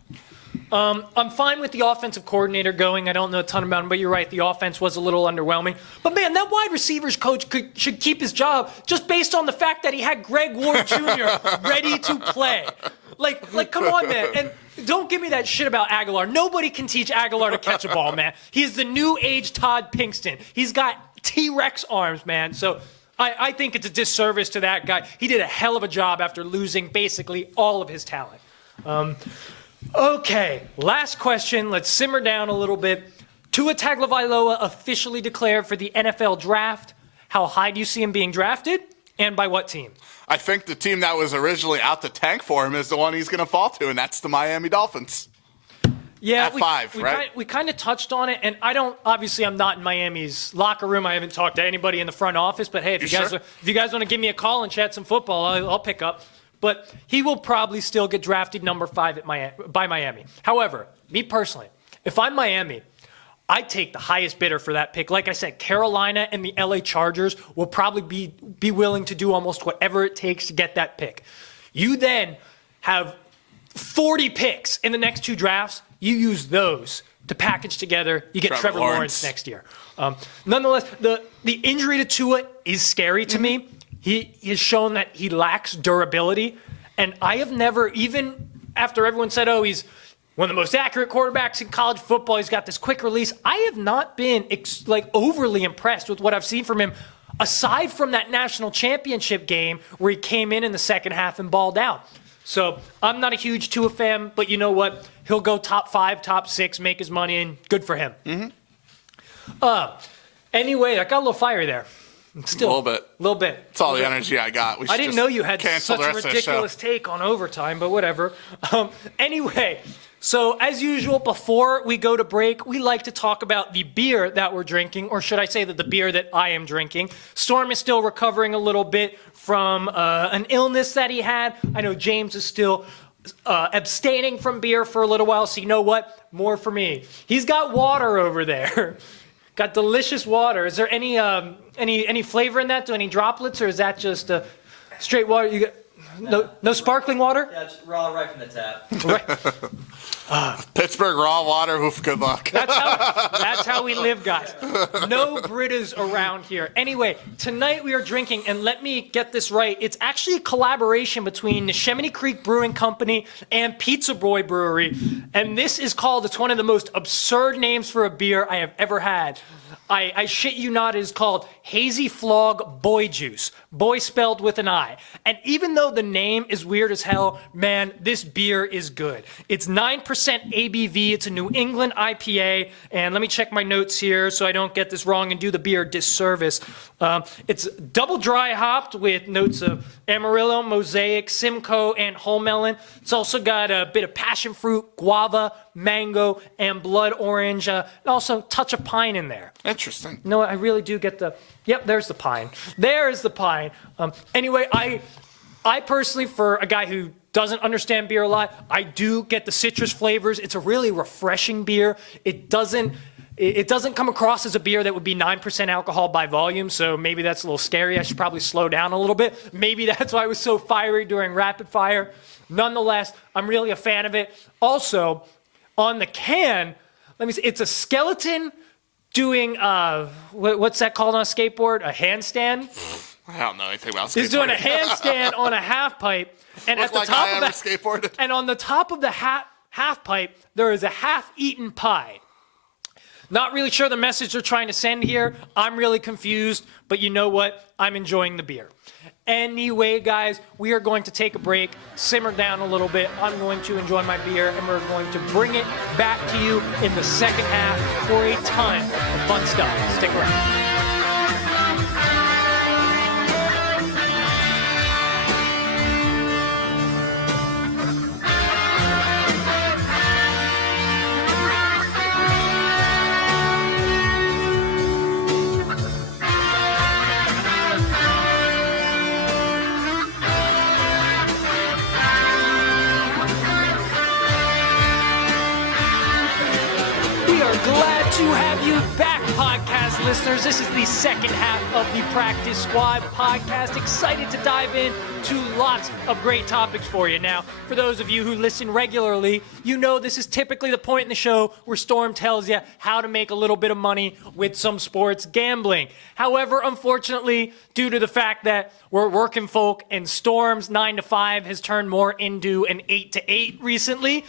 I'm fine with the offensive coordinator going. I don't know a ton about him, but you're right. The offense was a little underwhelming. But, man, that wide receivers coach should keep his job just based on the fact that he had Greg Ward Jr. ready to play. Like, come on, man. And don't give me that shit about Aguilar. Nobody can teach Aguilar to catch a ball, man. He's the new age Todd Pinkston. He's got T-Rex arms, man. So I think it's a disservice to that guy. He did a hell of a job after losing basically all of his talent. Okay, last question. Let's simmer down a little bit. Tua Tagovailoa officially declared for the NFL draft. How high do you see him being drafted, and by what team? I think the team that was originally out the tank for him is the one he's going to fall to, and that's the Miami Dolphins. Yeah, At five, right? We kind of touched on it, and I'm not in Miami's locker room. I haven't talked to anybody in the front office, but hey, if you guys want to give me a call and chat some football, I'll pick up. But he will probably still get drafted number 5 by Miami. However, me personally, if I'm Miami, I'd take the highest bidder for that pick. Like I said, Carolina and the LA Chargers will probably be willing to do almost whatever it takes to get that pick. You then have 40 picks in the next 2 drafts. You use those to package together. You get Trevor Lawrence next year. Nonetheless, the injury to Tua is scary to me. He has shown that he lacks durability. And I have never, even after everyone said, oh, he's one of the most accurate quarterbacks in college football, he's got this quick release, I have not been overly impressed with what I've seen from him, aside from that national championship game where he came in the second half and balled out. So I'm not a huge Tua fan, but you know what? He'll go top 5, top 6, make his money, and good for him. Mm-hmm. Anyway, I got a little fire there. Still, a little bit. It's all the energy I got. I didn't know you had such a ridiculous take on overtime, but whatever. Anyway, so as usual, before we go to break, we like to talk about the beer that we're drinking, or should I say that the beer that I am drinking. Storm is still recovering a little bit from an illness that he had. I know James is still abstaining from beer for a little while, so you know what? More for me. He's got water over there. Got delicious water. Is there any flavor in that? Do any droplets, or is that just straight water? You got no sparkling water? Yeah, just raw right from the tap. Pittsburgh raw water. Oof, good luck. That's how we live, guys. No Britas around here. Anyway, tonight we are drinking, and let me get this right. It's actually a collaboration between Neshaminy Creek Brewing Company and Pizza Boy Brewery, and this is called, it's one of the most absurd names for a beer I have ever had. I shit you not, is called Hazy Flog Boy Juice. Boy spelled with an I. And even though the name is weird as hell, man, this beer is good. It's 9% ABV. It's a New England IPA. And let me check my notes here so I don't get this wrong and do the beer a disservice. It's double dry hopped with notes of Amarillo, Mosaic, Simcoe, and whole melon. It's also got a bit of passion fruit, guava, mango, and blood orange, and also a touch of pine in there. Interesting. No, I really do get the... Yep, there's the pine. There's the pine. Anyway, I personally, for a guy who doesn't understand beer a lot, I do get the citrus flavors. It's a really refreshing beer. It doesn't come across as a beer that would be 9% alcohol by volume, so maybe that's a little scary. I should probably slow down a little bit. Maybe that's why I was so fiery during rapid fire. Nonetheless, I'm really a fan of it. Also, on the can, let me see, it's a skeleton doing, what's that called on a skateboard? A handstand? I don't know anything about skateboarding. He's doing a handstand on a half pipe. And at the like top I of ever the skateboarded. And on the top of the half pipe, there is a half-eaten pie. Not really sure the message they're trying to send here. I'm really confused, but you know what? I'm enjoying the beer. Anyway, guys, we are going to take a break, simmer down a little bit. I'm going to enjoy my beer, and we're going to bring it back to you in the second half for a ton of fun stuff. Stick around. Glad to have you back, podcast listeners. This is the second half of the Practice Squad podcast. Excited to dive in to lots of great topics for you. Now, for those of you who listen regularly, you know this is typically the point in the show where Storm tells you how to make a little bit of money with some sports gambling. However, unfortunately, due to the fact that we're working folk and Storm's 9 to 5 has turned more into an 8 to 8 recently,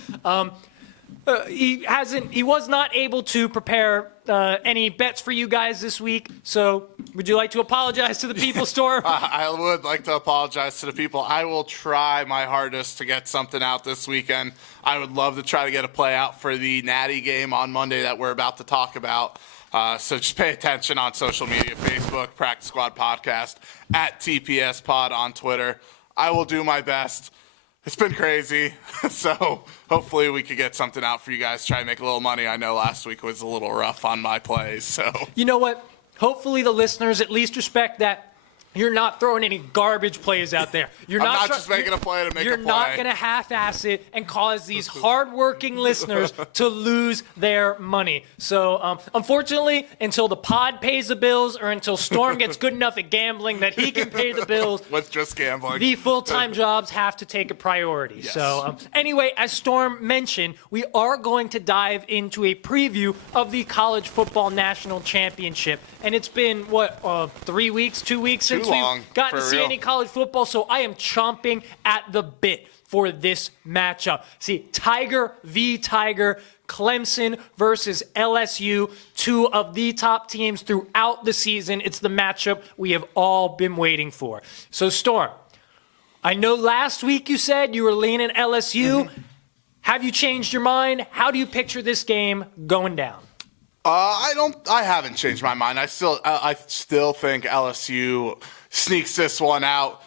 he was not able to prepare any bets for you guys this week. So would you like to apologize to the people, Storm? I would like to apologize to the people. I will try my hardest to get something out this weekend. I would love to try to get a play out for the Natty game on Monday that we're about to talk about. So just pay attention on social media, Facebook, Practice Squad Podcast, at TPS Pod on Twitter. I will do my best. It's been crazy, so hopefully we could get something out for you guys, try to make a little money. I know last week was a little rough on my plays, so. You know what? Hopefully the listeners at least respect that you're not throwing any garbage plays out there. I'm not just making a play to make a play. You're not going to half-ass it and cause these hard-working listeners to lose their money. So, unfortunately, until the pod pays the bills or until Storm gets good enough at gambling that he can pay the bills, with just gambling, the full-time jobs have to take a priority. Yes. So, anyway, as Storm mentioned, we are going to dive into a preview of the College Football National Championship. And it's been, 3 weeks, 2 weeks since we've gotten to see any college football, so I am chomping at the bit for this matchup. See, Tiger v. Tiger, Clemson versus LSU, two of the top teams throughout the season. It's the matchup we have all been waiting for. So, Storm, I know last week you said you were leaning LSU. Mm-hmm. Have you changed your mind? How do you picture this game going down? I haven't changed my mind. I still think LSU sneaks this one out.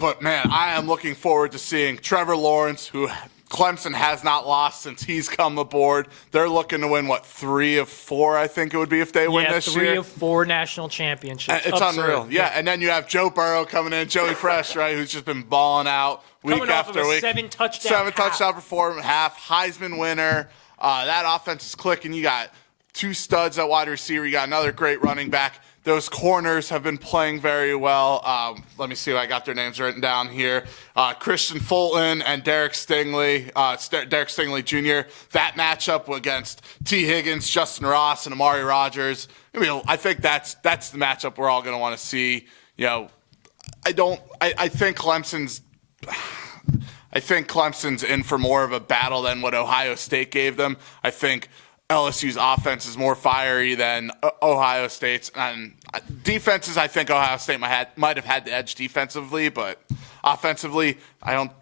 But man, I am looking forward to seeing Trevor Lawrence, who Clemson has not lost since he's come aboard. They're looking to win, 3 of 4, I think it would be if they win this year. 3 of 4 national championships. It's absurd. unreal. Yeah, and then you have Joe Burrow coming in, Joey Fresh, right, who's just been balling out week coming after off of week. a 7-touchdown performance, Heisman winner. That offense is clicking. You got 2 studs at wide receiver. You got another great running back. Those corners have been playing very well. Let me see if I got their names written down here. Christian Fulton and Derek Stingley, Derek Stingley Jr. That matchup against T. Higgins, Justin Ross, and Amari Rodgers. I think that's the matchup we're all going to want to see. I think Clemson's in for more of a battle than what Ohio State gave them. I think LSU's offense is more fiery than Ohio State's. And defenses, I think Ohio State might have had the edge defensively, but offensively,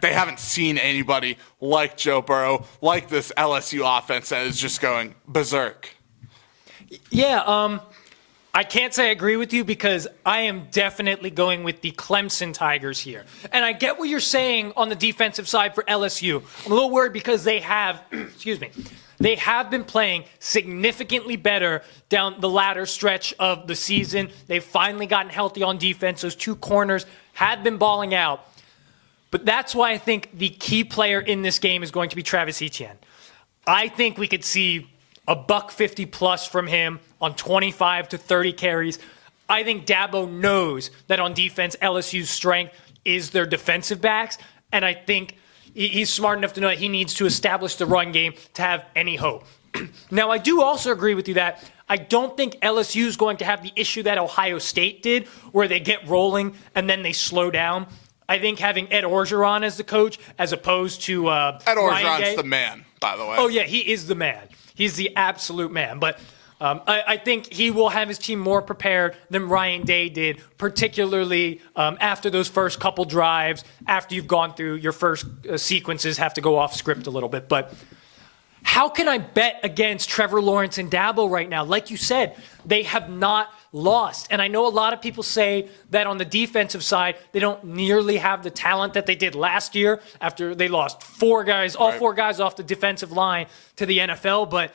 they haven't seen anybody like Joe Burrow, like this LSU offense that is just going berserk. Yeah, I can't say I agree with you because I am definitely going with the Clemson Tigers here. And I get what you're saying on the defensive side for LSU. I'm a little worried because they have, they have been playing significantly better down the latter stretch of the season. They've finally gotten healthy on defense. Those two corners had been balling out. But that's why I think the key player in this game is going to be Travis Etienne. I think we could see a $150 plus from him on 25 to 30 carries. I think Dabo knows that on defense, LSU's strength is their defensive backs. And I think he's smart enough to know that he needs to establish the run game to have any hope. Now, I do also agree with you that I don't think LSU is going to have the issue that Ohio State did, where they get rolling and then they slow down. I think having Ed Orgeron as the coach, as opposed to Ed Orgeron's the man, by the way. Oh, yeah, he is the man. He's the absolute man. But I think he will have his team more prepared than Ryan Day did, particularly after those first couple drives, after you've gone through your first sequences, have to go off script a little bit. But how can I bet against Trevor Lawrence and Dabo right now? Like you said, they have not lost. And I know a lot of people say that on the defensive side, they don't nearly have the talent that they did last year after they lost four guys off the defensive line to the NFL. But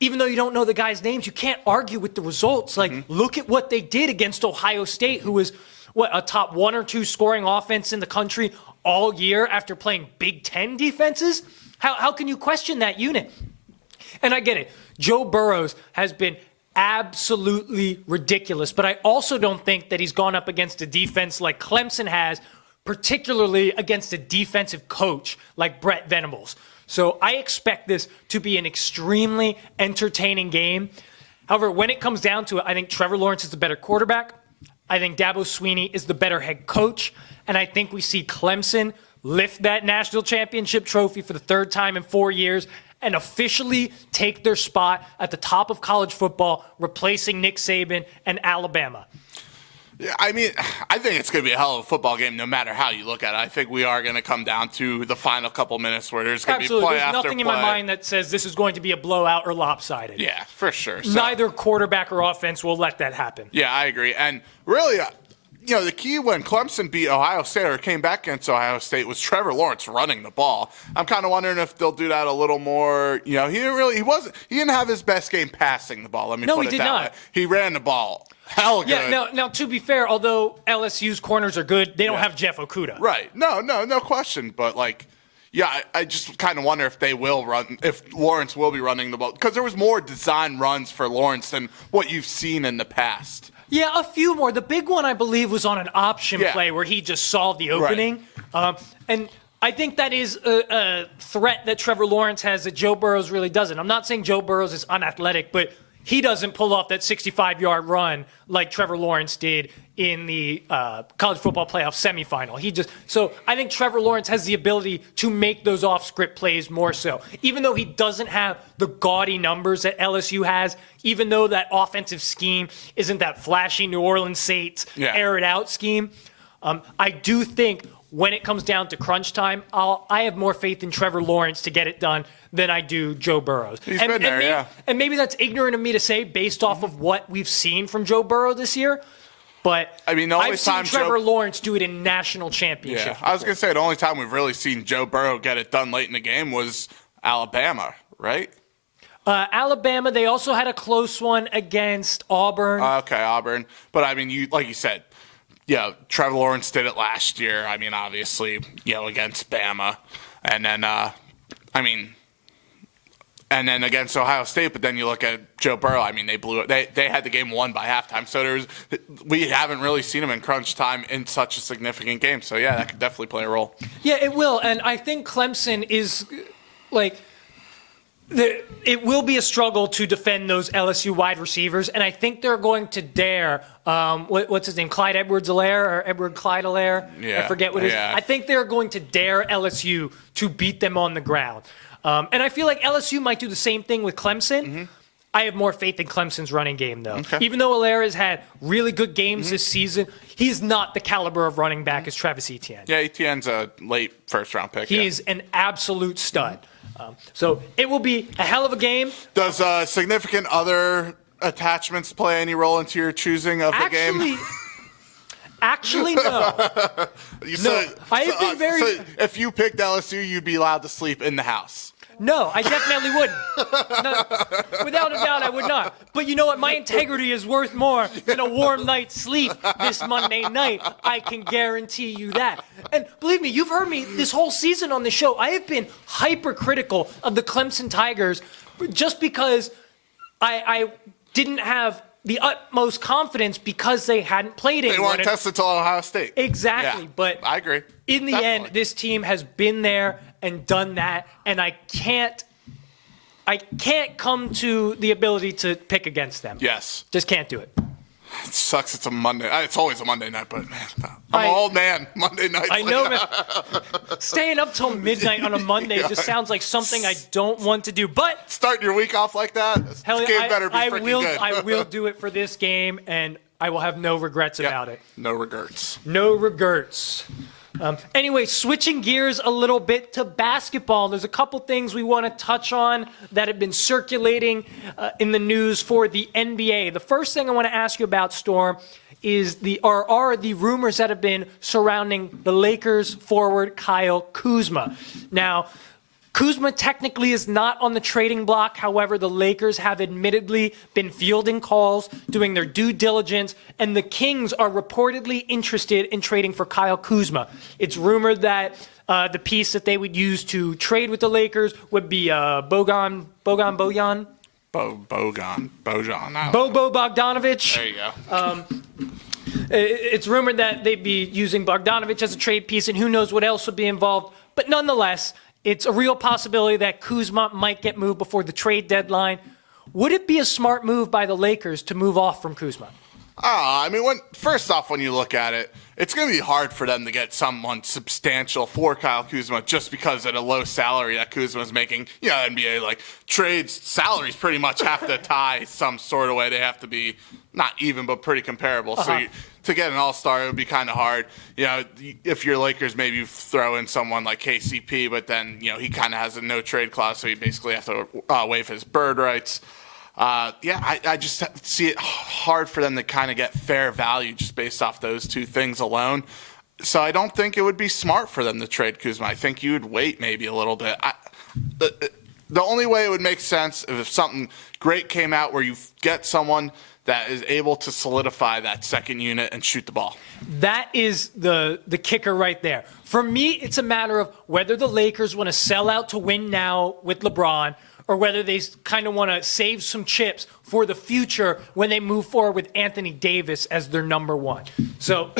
even though you don't know the guys' names, you can't argue with the results. Like, look at what they did against Ohio State, who was, a top 1 or 2 scoring offense in the country all year after playing Big Ten defenses? How can you question that unit? And I get it. Joe Burrow has been absolutely ridiculous, but I also don't think that he's gone up against a defense like Clemson has, particularly against a defensive coach like Brett Venables. So I expect this to be an extremely entertaining game. However, when it comes down to it, I think Trevor Lawrence is the better quarterback. I think Dabo Swinney is the better head coach. And I think we see Clemson lift that national championship trophy for the third time in 4 years and officially take their spot at the top of college football, replacing Nick Saban and Alabama. Yeah, I mean, I think it's going to be a hell of a football game no matter how you look at it. I think we are going to come down to the final couple minutes where there's going to be play There's after nothing play. in my mind that says this is going to be a blowout or lopsided. Yeah, for sure. So, Neither quarterback or offense will let that happen. yeah, I agree. And really, the key when Clemson beat Ohio State or came back against Ohio State was Trevor Lawrence running the ball. I'm kind of wondering if they'll do that a little more. He didn't have his best game passing the ball. Let me put it that way. He ran the ball hell good. Yeah, now to be fair, although LSU's corners are good, they don't have Jeff Okudah. Right. No question. But I just kind of wonder if they will run, if Lawrence will be running the ball, because there was more design runs for Lawrence than what you've seen in the past. Yeah, a few more. The big one, I believe, was on an option play where he just saw the opening. Right. And I think that is a threat that Trevor Lawrence has that Joe Burrow really doesn't. I'm not saying Joe Burrow is unathletic, but he doesn't pull off that 65-yard run like Trevor Lawrence did in the college football playoff semifinal. So I think Trevor Lawrence has the ability to make those off-script plays more so. Even though he doesn't have the gaudy numbers that LSU has, even though that offensive scheme isn't that flashy New Orleans Saints air-it-out scheme, I do think when it comes down to crunch time, I have more faith in Trevor Lawrence to get it done than I do Joe Burrow. He's been there, And maybe that's ignorant of me to say based off of what we've seen from Joe Burrow this year. But I mean, the only I've seen time Trevor Lawrence do it in national championships. Yeah, I was going to say the only time we've really seen Joe Burrow get it done late in the game was Alabama, right? Alabama, they also had a close one against Auburn. Okay, Auburn. But, I mean, like you said, Trevor Lawrence did it last year. I mean, obviously, against Bama. And then, and then against Ohio State, but then you look at Joe Burrow. I mean, they blew it. They had the game won by halftime. So we haven't really seen him in crunch time in such a significant game. So, yeah, that could definitely play a role. Yeah, it will. And I think Clemson is, it will be a struggle to defend those LSU wide receivers. And I think they're going to dare, what's his name, Clyde Edwards-Helaire or Edward Clyde-Helaire? Yeah. I forget what it is. I think they're going to dare LSU to beat them on the ground. And I feel like LSU might do the same thing with Clemson. I have more faith in Clemson's running game, though. Okay. Even though Alera's had really good games this season, he's not the caliber of running back as Travis Etienne. Yeah, Etienne's a late first-round pick. He's an absolute stud. So it will be a hell of a game. Does significant other attachments play any role into your choosing of the game? Actually, no. I have been very. So if you picked LSU, you'd be allowed to sleep in the house. No, I definitely wouldn't. No, without a doubt, I would not. But you know what? My integrity is worth more than a warm night's sleep this Monday night. I can guarantee you that. And believe me, you've heard me this whole season on the show. I have been hypercritical of the Clemson Tigers just because I didn't have the utmost confidence because they hadn't played it. They weren't tested till Ohio State. Exactly. Yeah, but I agree. In the end, this team has been there and done that, and I can't come to the ability to pick against them. Yes. Just can't do it. It sucks it's a Monday. It's always a Monday night, but man, I'm an old man. Monday nights. I know, man. Staying up till midnight on a Monday just sounds like something I don't want to do. But starting your week off like that, hell, this game better be freaking good. I will do it for this game, and I will have no regrets about it. No regrets. No regrets. Anyway, switching gears a little bit to basketball, there's a couple things we want to touch on that have been circulating in the news for the NBA. The first thing I want to ask you about, Storm, is are the rumors that have been surrounding the Lakers forward Kyle Kuzma. Now, Kuzma technically is not on the trading block. However, the Lakers have admittedly been fielding calls, doing their due diligence, and the Kings are reportedly interested in trading for Kyle Kuzma. It's rumored that the piece that they would use to trade with the Lakers would be Bojan. Bojan. Bobo Bogdanovic. There you go. It's rumored that they'd be using Bogdanovic as a trade piece, and who knows what else would be involved. But nonetheless, it's a real possibility that Kuzma might get moved before the trade deadline. Would it be a smart move by the Lakers to move off from Kuzma? I mean, first off, when you look at it, it's going to be hard for them to get someone substantial for Kyle Kuzma just because at a low salary that Kuzma's making. You know, NBA, like, trades, salaries pretty much have to tie some sort of way. They have to be not even, but pretty comparable. So to get an all-star, it would be kind of hard. You know, if you're Lakers, maybe you throw in someone like KCP, but then, you know, he kind of has a no-trade clause, so you basically have to waive his bird rights. I just see it hard for them to kind of get fair value just based off those two things alone. So I don't think it would be smart for them to trade Kuzma. I think you would wait maybe a little bit. The only way it would make sense is if something great came out where you get someone that is able to solidify that second unit and shoot the ball. That is the kicker right there. For me, it's a matter of whether the Lakers want to sell out to win now with LeBron or whether they kind of want to save some chips for the future when they move forward with Anthony Davis as their number one. So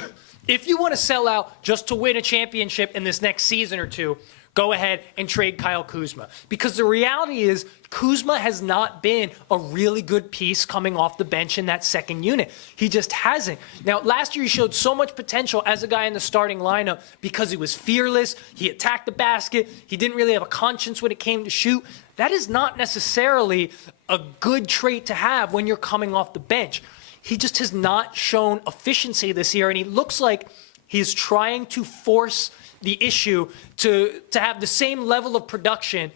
if you want to sell out just to win a championship in this next season or two, go ahead and trade Kyle Kuzma. Because the reality is Kuzma has not been a really good piece coming off the bench in that second unit. He just hasn't. Now, last year he showed so much potential as a guy in the starting lineup because he was fearless. He attacked the basket. He didn't really have a conscience when it came to shoot. That is not necessarily a good trait to have when you're coming off the bench. He just has not shown efficiency this year, and he looks like he's trying to force the issue to have the same level of production,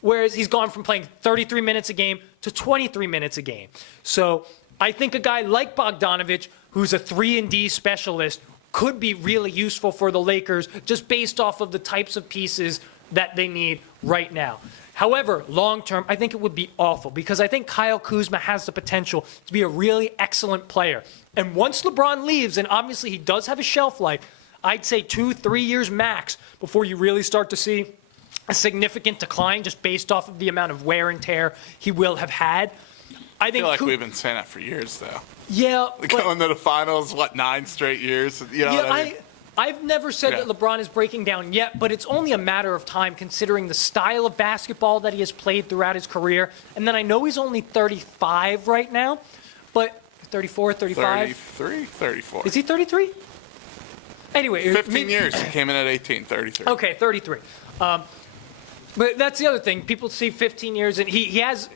whereas he's gone from playing 33 minutes a game to 23 minutes a game. So I think a guy like Bogdanovic, who's a 3-and-D specialist, could be really useful for the Lakers just based off of the types of pieces that they need right now. However, long-term, I think it would be awful because I think Kyle Kuzma has the potential to be a really excellent player. And once LeBron leaves, and obviously he does have a shelf life, I'd say 2-3 years max before you really start to see a significant decline just based off of the amount of wear and tear he will have had. I feel like we've been saying that for years, though. Yeah. Going to the finals, 9 straight years? You know yeah, what I mean? I've never said that LeBron is breaking down yet, but it's only a matter of time considering the style of basketball that he has played throughout his career. And then I know he's only 35 right now, but 34, 35? 33, 34. Is he 33? Anyway. 15 years. He came in at 18, 33. Okay, 33. But that's the other thing. People see 15 years, and he has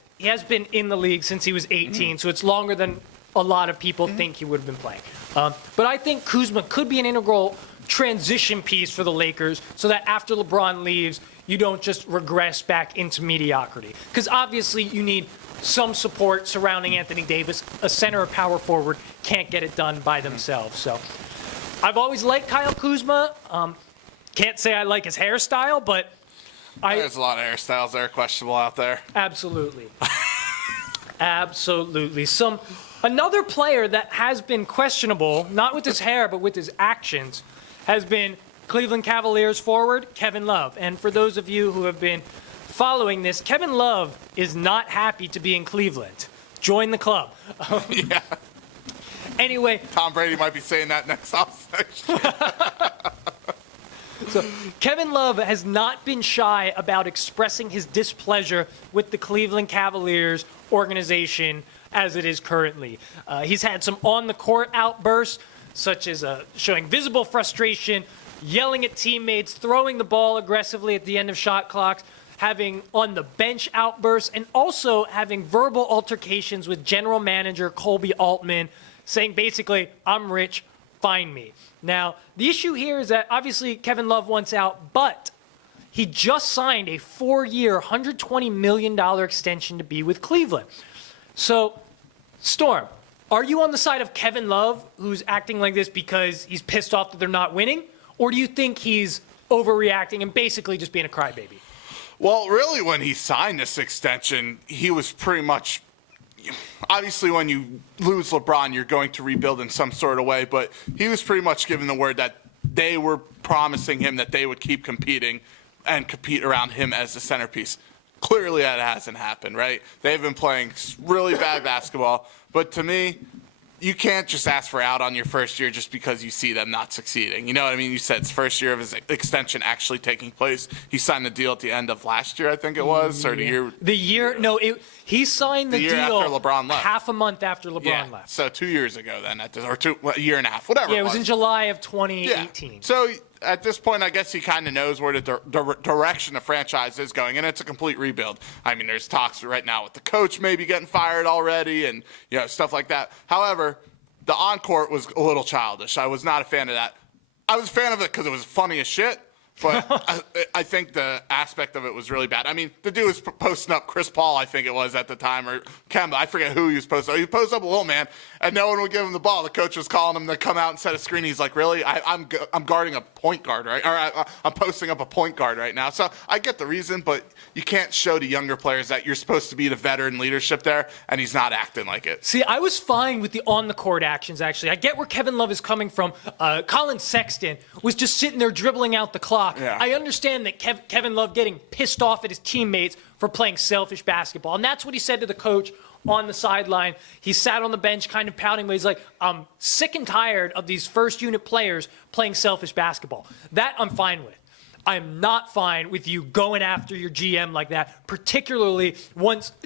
been in the league since he was 18, so it's longer than a lot of people think he would have been playing. But I think Kuzma could be an integral transition piece for the Lakers so that after LeBron leaves, you don't just regress back into mediocrity. Because obviously you need some support surrounding Anthony Davis. A center or power forward can't get it done by themselves. So I've always liked Kyle Kuzma. Can't say I like his hairstyle, but There's a lot of hairstyles that are questionable out there. Absolutely. Absolutely. Another player that has been questionable, not with his hair, but with his actions, has been Cleveland Cavaliers forward Kevin Love. And for those of you who have been following this, Kevin Love is not happy to be in Cleveland. Join the club. Yeah. Anyway. Tom Brady might be saying that next offseason. So Kevin Love has not been shy about expressing his displeasure with the Cleveland Cavaliers organization as it is currently. He's had some on-the-court outbursts, such as showing visible frustration, yelling at teammates, throwing the ball aggressively at the end of shot clocks, having on-the-bench outbursts, and also having verbal altercations with general manager Colby Altman, saying basically, I'm rich, find me. Now, the issue here is that obviously Kevin Love wants out, but he just signed a 4-year, $120 million extension to be with Cleveland. So, Storm, are you on the side of Kevin Love, who's acting like this because he's pissed off that they're not winning? Or do you think he's overreacting and basically just being a crybaby? Well, really, when he signed this extension, he was pretty much obviously when you lose LeBron, you're going to rebuild in some sort of way, but he was pretty much given the word that they were promising him that they would keep competing and compete around him as the centerpiece. Clearly that hasn't happened, right? They've been playing really bad basketball, but to me, you can't just ask for out on your first year just because you see them not succeeding. You know what I mean? You said it's first year of his extension actually taking place. He signed the deal at the end of last year, I think it was, or the year. He signed the year deal after LeBron left. half a month after LeBron left. So 2 years ago then, a year and a half, whatever. Yeah, it was in July of 2018. Yeah. So at this point, I guess he kind of knows where the direction the franchise is going, and it's a complete rebuild. I mean, there's talks right now with the coach maybe getting fired already and stuff like that. However, the on-court was a little childish. I was not a fan of that. I was a fan of it because it was funny as shit, but I think the aspect of it was really bad. I mean, the dude was posting up Chris Paul, I think it was at the time, or Kemba. I forget who he was posting up. He posted up a little man, and no one would give him the ball. The coach was calling him to come out and set a screen. He's like, really? I'm guarding a point guard, right? Or I'm posting up a point guard right now. So I get the reason, but you can't show to younger players that you're supposed to be the veteran leadership there, and he's not acting like it. See, I was fine with the on-the-court actions, actually. I get where Kevin Love is coming from. Colin Sexton was just sitting there dribbling out the clock. Yeah. I understand that Kevin Love getting pissed off at his teammates for playing selfish basketball, and that's what he said to the coach on the sideline. He sat on the bench kind of pouting, but he's like, I'm sick and tired of these first-unit players playing selfish basketball. That I'm fine with. I'm not fine with you going after your GM like that, particularly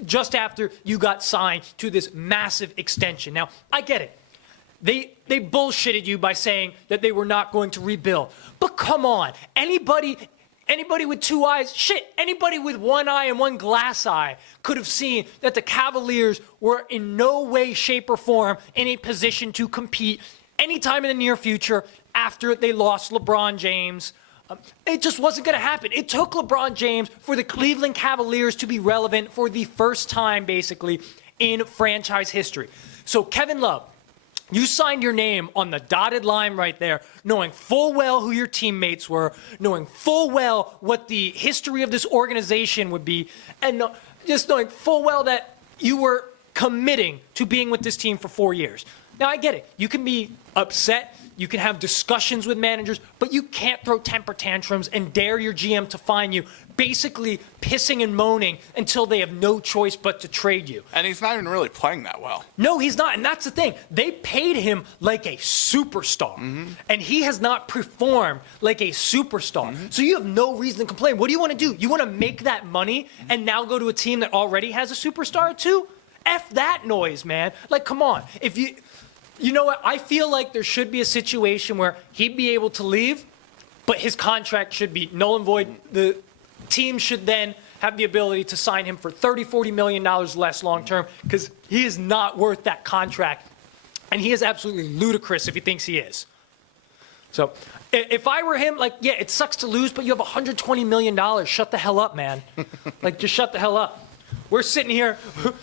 just after you got signed to this massive extension. Now, I get it. They bullshitted you by saying that they were not going to rebuild. But come on, anybody with two eyes, anybody with one eye and one glass eye could have seen that the Cavaliers were in no way, shape, or form in a position to compete anytime in the near future after they lost LeBron James. It just wasn't going to happen. It took LeBron James for the Cleveland Cavaliers to be relevant for the first time, basically, in franchise history. So, Kevin Love, you signed your name on the dotted line right there, knowing full well who your teammates were, knowing full well what the history of this organization would be, and just knowing full well that you were committing to being with this team for 4 years. Now, I get it. You can be upset. You can have discussions with managers, but you can't throw temper tantrums and dare your GM to fine you, basically pissing and moaning until they have no choice but to trade you. And he's not even really playing that well. No, he's not, and that's the thing. They paid him like a superstar, and he has not performed like a superstar. So you have no reason to complain. What do you want to do? You want to make that money and now go to a team that already has a superstar too? F that noise, man. Like, come on. You know what? I feel like there should be a situation where he'd be able to leave, but his contract should be null and void. The teams should then have the ability to sign him for $30-40 million less long term because he is not worth that contract. And he is absolutely ludicrous if he thinks he is. So if I were him, like, yeah, it sucks to lose, but you have $120 million. Shut the hell up, man. Like, just shut the hell up. We're sitting here.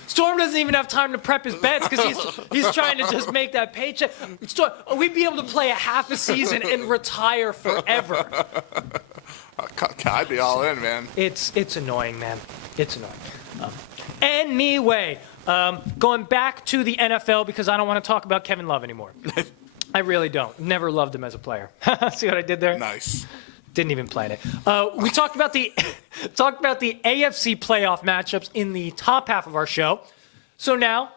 Storm doesn't even have time to prep his bets because he's trying to just make that paycheck. Storm, we'd be able to play a half a season and retire forever. I'd be all in, man. It's annoying, man. It's annoying. Anyway, going back to the NFL because I don't want to talk about Kevin Love anymore. I really don't. Never loved him as a player. See what I did there? Nice. Didn't even plan it. We talked about the AFC playoff matchups in the top half of our show. So now,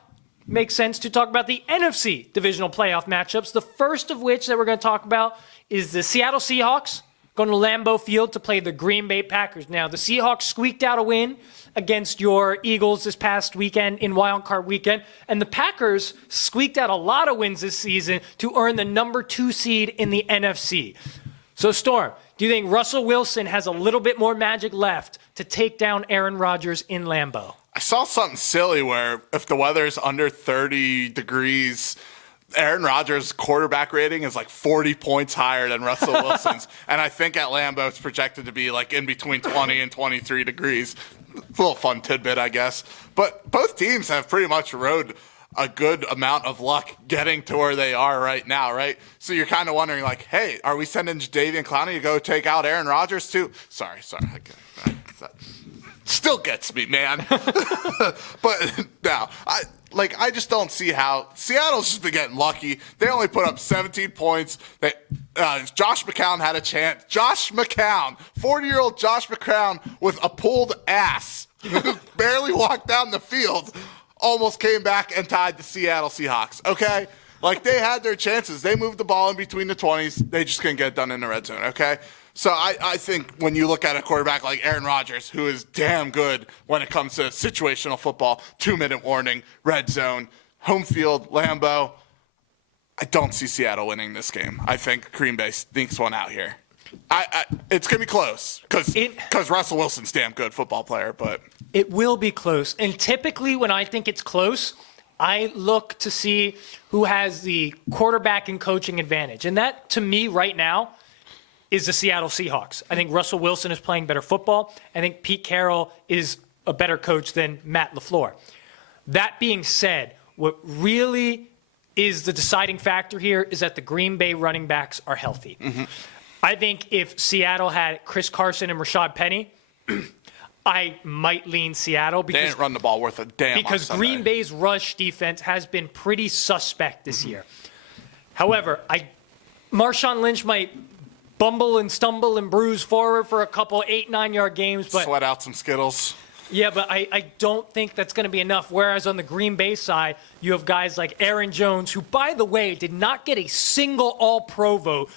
makes sense to talk about the NFC divisional playoff matchups. The first of which that we're going to talk about is the Seattle Seahawks going to Lambeau Field to play the Green Bay Packers. Now, the Seahawks squeaked out a win against your Eagles this past weekend in Wild Card Weekend, and the Packers squeaked out a lot of wins this season to earn the number 2 seed in the NFC. So, Storm, do you think Russell Wilson has a little bit more magic left to take down Aaron Rodgers in Lambeau? I saw something silly where if the weather's under 30 degrees, Aaron Rodgers' quarterback rating is like 40 points higher than Russell Wilson's. And I think at Lambeau it's projected to be like in between 20 and 23 degrees. A little fun tidbit, I guess. But both teams have pretty much rode a good amount of luck getting to where they are right now, right? So you're kind of wondering, like, hey, are we sending Jadeveon Clowney to go take out Aaron Rodgers too? Sorry. That still gets me, man. But no, I just don't see how Seattle's just been getting lucky. They only put up 17 points. Josh McCown had a chance. Josh McCown, 40-year-old Josh McCown with a pulled ass, barely walked down the field, almost came back and tied the Seattle Seahawks. Okay, like they had their chances. They moved the ball in between the 20s. They just couldn't get it done in the red zone. Okay. So I think when you look at a quarterback like Aaron Rodgers, who is damn good when it comes to situational football, 2-minute warning, red zone, home field, Lambeau, I don't see Seattle winning this game. I think Green Bay sneaks one out here. It's going to be close because Russell Wilson's a damn good football player. But it will be close. And typically when I think it's close, I look to see who has the quarterback and coaching advantage. And that, to me, right now, is the Seattle Seahawks. I think Russell Wilson is playing better football. I think Pete Carroll is a better coach than Matt LaFleur. That being said, what really is the deciding factor here is that the Green Bay running backs are healthy. Mm-hmm. I think if Seattle had Chris Carson and Rashad Penny, I might lean Seattle because they didn't run the ball worth a damn. Because Green Bay's rush defense has been pretty suspect this year. However, Marshawn Lynch might bumble and stumble and bruise forward for a couple 8-9 yard games, but sweat out some Skittles. Yeah, but I don't think that's going to be enough. Whereas on the Green Bay side, you have guys like Aaron Jones, who, by the way, did not get a single All-Pro vote,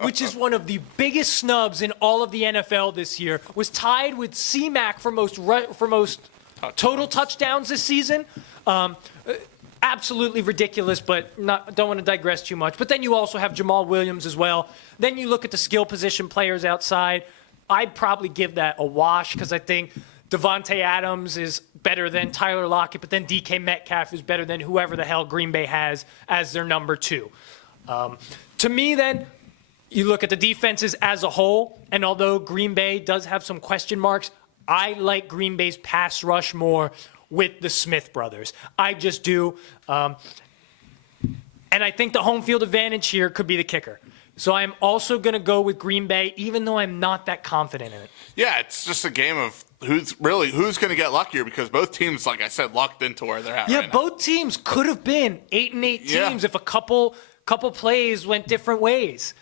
which is one of the biggest snubs in all of the NFL this year. Was tied with C-Mac for most total touchdowns this season. Absolutely ridiculous, but don't want to digress too much. But then you also have Jamal Williams as well. Then you look at the skill position players outside. I'd probably give that a wash because I think Devontae Adams is better than Tyler Lockett, but then DK Metcalf is better than whoever the hell Green Bay has as their number 2. To me, then, you look at the defenses as a whole, and although Green Bay does have some question marks, I like Green Bay's pass rush more with the Smith brothers. I just do. And I think the home field advantage here could be the kicker. So I'm also going to go with Green Bay, even though I'm not that confident in it. Yeah, it's just a game of who's going to get luckier because both teams, like I said, lucked into where they're at right now. Yeah, both teams could have been 8-8 teams if a couple plays went different ways.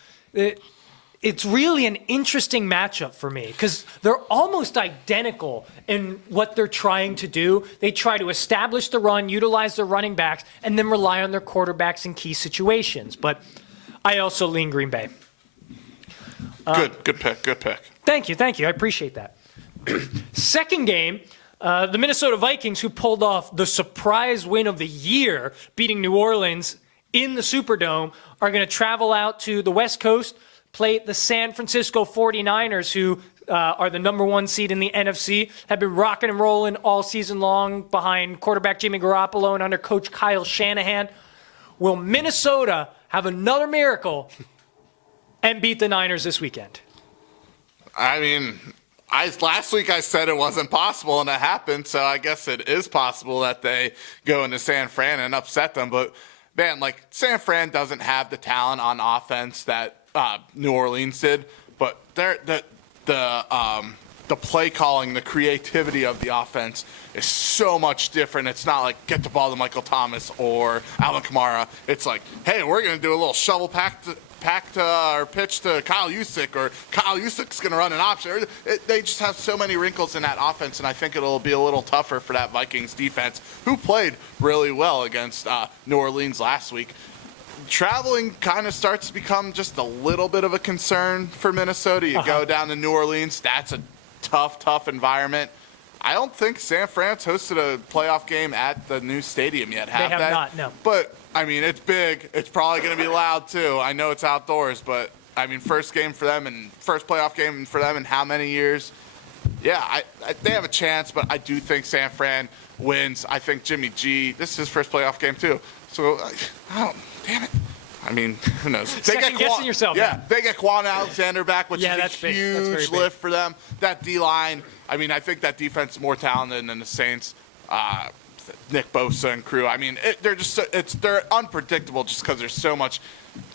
It's really an interesting matchup for me because they're almost identical in what they're trying to do. They try to establish the run, utilize their running backs, and then rely on their quarterbacks in key situations. But I also lean Green Bay. Good pick. Thank you. I appreciate that. Second game, the Minnesota Vikings, who pulled off the surprise win of the year, beating New Orleans in the Superdome, are going to travel out to the West Coast, play the San Francisco 49ers, who are the number 1 seed in the NFC, have been rocking and rolling all season long behind quarterback Jimmy Garoppolo and under coach Kyle Shanahan. Will Minnesota have another miracle and beat the Niners this weekend? I mean, last week I said it wasn't possible, and it happened, so I guess it is possible that they go into San Fran and upset them. But, man, like, San Fran doesn't have the talent on offense that New Orleans did, but the play calling, the creativity of the offense is so much different. It's not like get the ball to Michael Thomas or Alvin Kamara. It's like, hey, we're going to do a little shovel packed or pitch to Kyle Juszczyk, or Kyle Juszczyk's going to run an option. They just have so many wrinkles in that offense, and I think it'll be a little tougher for that Vikings defense, who played really well against New Orleans last week. Traveling kind of starts to become just a little bit of a concern for Minnesota. You go down to New Orleans, that's a tough environment. I don't think San Fran's hosted a playoff game at the new stadium yet, have they? They have not, no. But, I mean, it's big. It's probably going to be loud, too. I know it's outdoors, but, I mean, first game for them and first playoff game for them in how many years? Yeah, they have a chance, but I do think San Fran wins. I think Jimmy G, this is his first playoff game, too. So, damn it. I mean, who knows? Second-guessing yourself. Yeah, they get Quan Alexander back, which is a huge lift for them. That D-line, I mean, I think that defense is more talented than the Saints. Nick Bosa and crew. I mean, they're unpredictable just because there's so much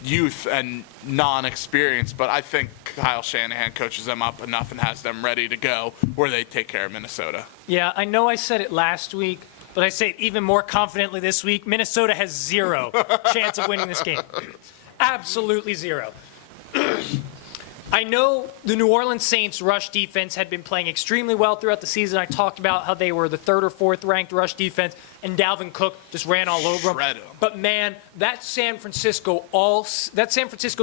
youth and non-experience. But I think Kyle Shanahan coaches them up enough and has them ready to go where they take care of Minnesota. Yeah, I know I said it last week, but I say it even more confidently this week. Minnesota has 0 chance of winning this game. Absolutely 0. I know the New Orleans Saints rush defense had been playing extremely well throughout the season. I talked about how they were the 3rd or 4th ranked rush defense, and Dalvin Cook just ran all over them. But man, that San Francisco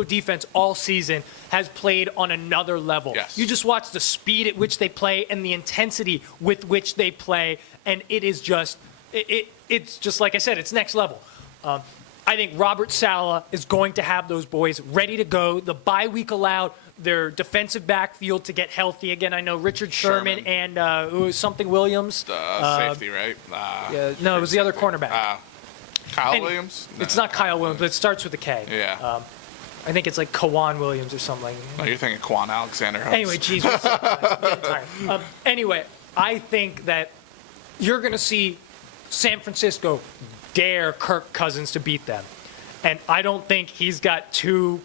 defense all season has played on another level. Yes. You just watch the speed at which they play and the intensity with which they play, and it is just it's just like I said, it's next level. I think Robert Saleh is going to have those boys ready to go. The bye week allowed their defensive backfield to get healthy again. I know Richard Sherman. And who was something Williams. Safety, right? No, it was the other cornerback. Kyle Williams? No. It's not Kyle Williams, but it starts with a K. Yeah. I think it's like Kawan Williams or something. No, you're thinking Quan Alexander. Anyway, geez. Anyway, I think that you're going to see San Francisco dare Kirk Cousins to beat them. And I don't think he's got 2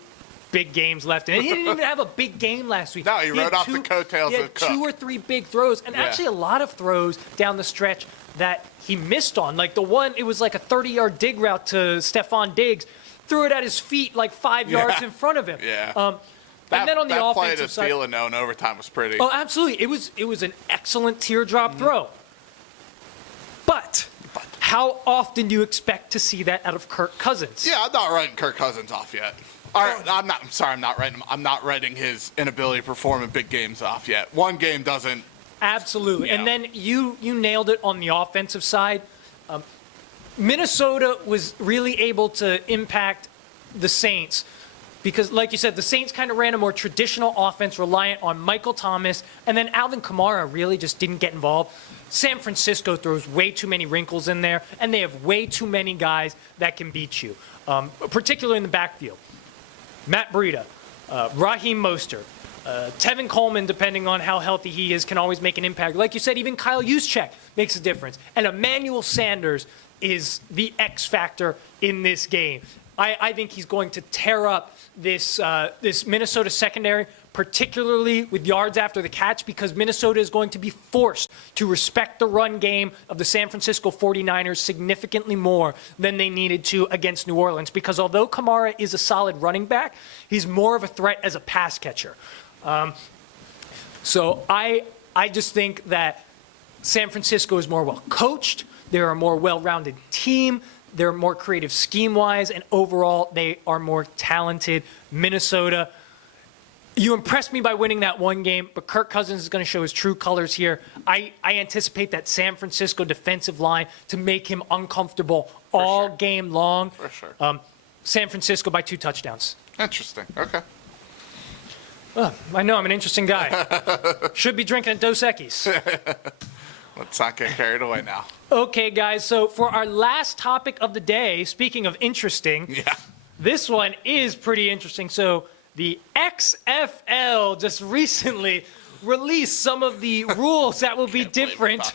big games left. And he didn't even have a big game last week. No, he rode off the coattails of Cook. 2 or 3 big throws, and actually a lot of throws down the stretch that he missed on. Like the one, it was like a 30-yard dig route to Stephon Diggs, threw it at his feet like 5 yards in front of him. Yeah. And then on the offensive side, that play to Thielen in overtime was pretty. Oh, absolutely. It was an excellent teardrop throw. But how often do you expect to see that out of Kirk Cousins? Yeah, I'm not writing Kirk Cousins off yet. I'm not writing his inability to perform in big games off yet. One game doesn't. Absolutely. And then you nailed it on the offensive side. Minnesota was really able to impact the Saints because, like you said, the Saints kind of ran a more traditional offense reliant on Michael Thomas, and then Alvin Kamara really just didn't get involved. San Francisco throws way too many wrinkles in there, and they have way too many guys that can beat you, particularly in the backfield. Matt Breida, Raheem Mostert, Tevin Coleman, depending on how healthy he is, can always make an impact. Like you said, even Kyle Juszczyk makes a difference. And Emmanuel Sanders is the X factor in this game. I think he's going to tear up this Minnesota secondary, particularly with yards after the catch, because Minnesota is going to be forced to respect the run game of the San Francisco 49ers significantly more than they needed to against New Orleans. Because although Kamara is a solid running back, he's more of a threat as a pass catcher. So I just think that San Francisco is more well coached. They're a more well-rounded team. They're more creative scheme-wise, and overall, they are more talented. Minnesota, you impressed me by winning that one game, but Kirk Cousins is going to show his true colors here. I anticipate that San Francisco defensive line to make him uncomfortable all game long. For sure. San Francisco by 2 touchdowns. Interesting. Okay. I know, I'm an interesting guy. Should be drinking a Dos Equis. Let's not get carried away now. Okay, guys, so for our last topic of the day, speaking of interesting, this one is pretty interesting. So the XFL just recently released some of the rules that will be different.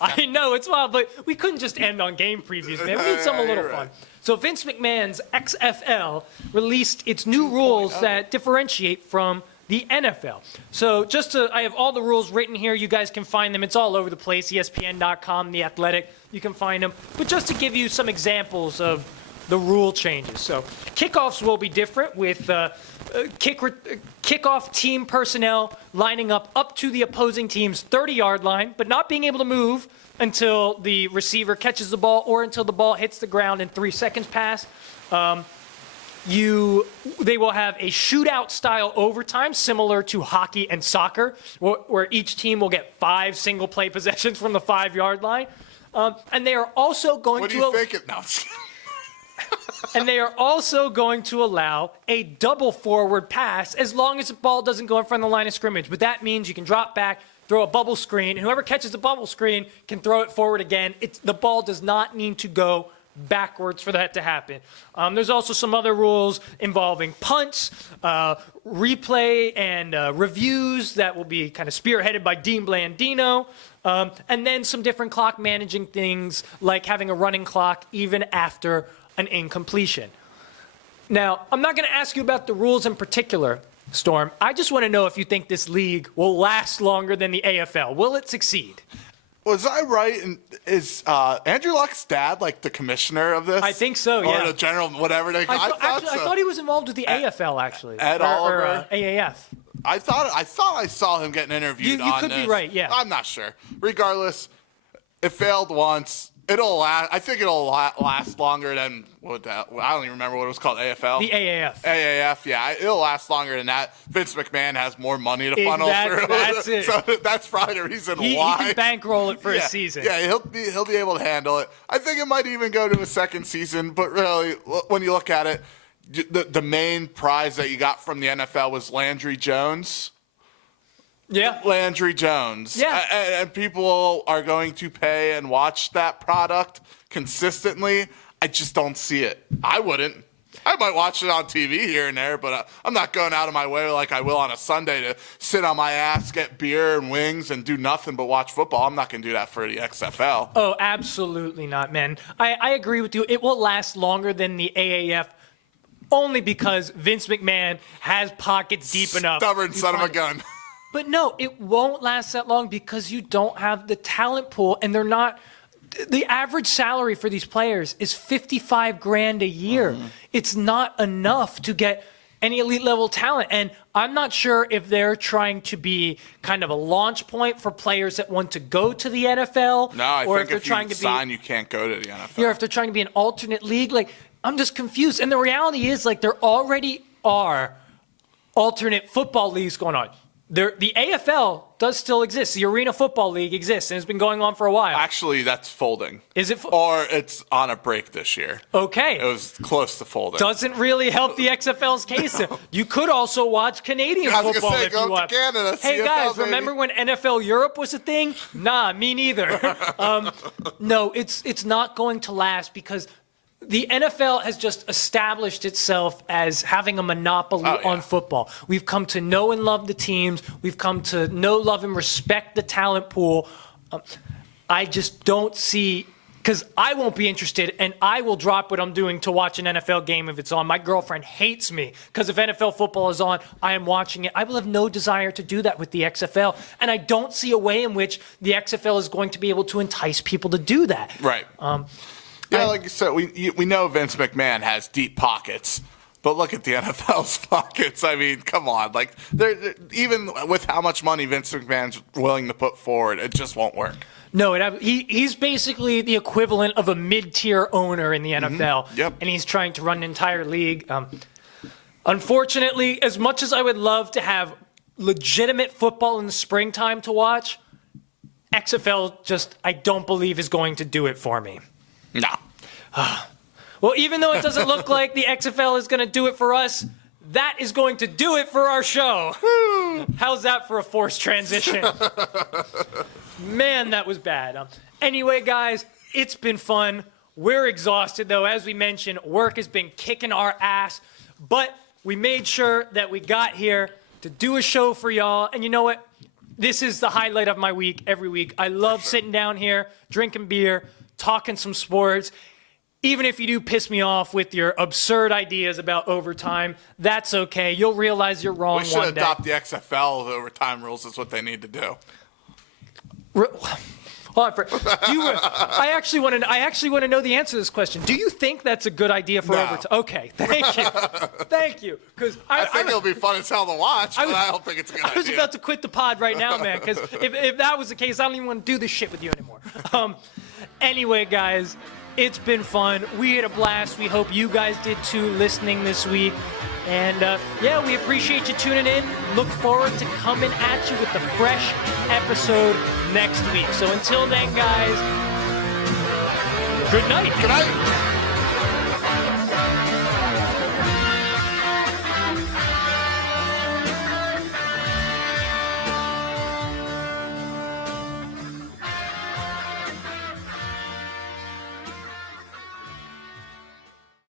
I know, it's wild, but we couldn't just end on game previews, man. We need something a little fun. So Vince McMahon's XFL released its new rules that differentiate from the NFL. So I have all the rules written here. You guys can find them. It's all over the place. ESPN.com, The Athletic. You can find them. But just to give you some examples of the rule changes. So kickoffs will be different with kickoff team personnel lining up to the opposing team's 30-yard line, but not being able to move until the receiver catches the ball or until the ball hits the ground and 3 seconds pass. They will have a shootout-style overtime, similar to hockey and soccer, where each team will get 5 single-play possessions from the 5-yard line. And they are also going what to. What do you think it now? And they are also going to allow a double forward pass as long as the ball doesn't go in front of the line of scrimmage. But that means you can drop back, throw a bubble screen, and whoever catches the bubble screen can throw it forward again. The ball does not need to go backwards for that to happen. There's also some other rules involving punts, replay, and reviews that will be kind of spearheaded by Dean Blandino. And then some different clock managing things like having a running clock even after an incompletion. Now, I'm not going to ask you about the rules in particular, Storm. I just want to know if you think this league will last longer than the AFL. Will it succeed? Was I right? Is Andrew Luck's dad like the commissioner of this? I think so, yeah. Or the general, whatever they call it. I thought he was involved with the AFL, actually. Ed Oliver. Or AAF. I thought I saw him getting interviewed on this. You could be right, yeah. I'm not sure. Regardless, it failed once. It'll last. I think it'll last longer than I don't even remember what it was called. AFL. The AAF. AAF. Yeah, it'll last longer than that. Vince McMahon has more money to funnel through. That's it. So that's probably the reason why. He can bankroll it for a season. Yeah, he'll be able to handle it. I think it might even go to a second season. But really, when you look at it, the main prize that you got from the NFL was Landry Jones. Yeah. Landry Jones. Yeah. And people are going to pay and watch that product consistently. I just don't see it. I wouldn't. I might watch it on TV here and there, but I'm not going out of my way like I will on a Sunday to sit on my ass, get beer and wings, and do nothing but watch football. I'm not going to do that for the XFL. Oh, absolutely not, man. I agree with you. It will last longer than the AAF only because Vince McMahon has pockets deep enough. Stubborn son of a gun. But no, it won't last that long because you don't have the talent pool, and they're not. The average salary for these players is $55,000 a year. Mm-hmm. It's not enough to get any elite level talent, and I'm not sure if they're trying to be kind of a launch point for players that want to go to the NFL. No, I or think if they're trying to you can't go to the NFL. Yeah, if they're trying to be an alternate league, like I'm just confused. And the reality is, like, there already are alternate football leagues going on. The AFL does still exist. The Arena Football League exists, and it's been going on for a while. Actually, that's folding. Is it? Or it's on a break this year. Okay. It was close to folding. Doesn't really help the XFL's case. No. You could also watch Canadian football if you want. Canada, hey, CFL, guys, baby. Remember when NFL Europe was a thing? Nah, me neither. No, it's not going to last because the NFL has just established itself as having a monopoly on football. We've come to know and love the teams. We've come to know, love, and respect the talent pool. I just don't see, because I won't be interested, and I will drop what I'm doing to watch an NFL game if it's on. My girlfriend hates me because if NFL football is on, I am watching it. I will have no desire to do that with the XFL, and I don't see a way in which the XFL is going to be able to entice people to do that. Right. Yeah, like you said, we know Vince McMahon has deep pockets, but look at the NFL's pockets. I mean, come on. Like, even with how much money Vince McMahon's willing to put forward, it just won't work. No, he's basically the equivalent of a mid-tier owner in the NFL. Mm-hmm. Yep. And he's trying to run an entire league. Unfortunately, as much as I would love to have legitimate football in the springtime to watch, XFL just, I don't believe, is going to do it for me. No. Well, even though it doesn't look like the XFL is going to do it for us, that is going to do it for our show. How's that for a forced transition? Man, that was bad. Anyway, guys, it's been fun. We're exhausted, though. As we mentioned, work has been kicking our ass. But we made sure that we got here to do a show for y'all. And you know what? This is the highlight of my week every week. I love sitting down here, drinking beer, talking some sports. Even if you do piss me off with your absurd ideas about overtime, that's okay. You'll realize you're wrong one day. We should adopt the XFL. The overtime rules is what they need to do. I actually want to know the answer to this question. Do you think that's a good idea for overtime? Okay, thank you. Thank you. Because I think it'll be fun as hell to watch, but I don't think it's a good idea. I was about to quit the pod right now, man, because if that was the case, I don't even want to do this shit with you anymore. Anyway, guys, it's been fun. We had a blast. We hope you guys did too, listening this week. And, yeah, we appreciate you tuning in. Look forward to coming at you with the fresh episode next week. So until then, guys, good night. Good night.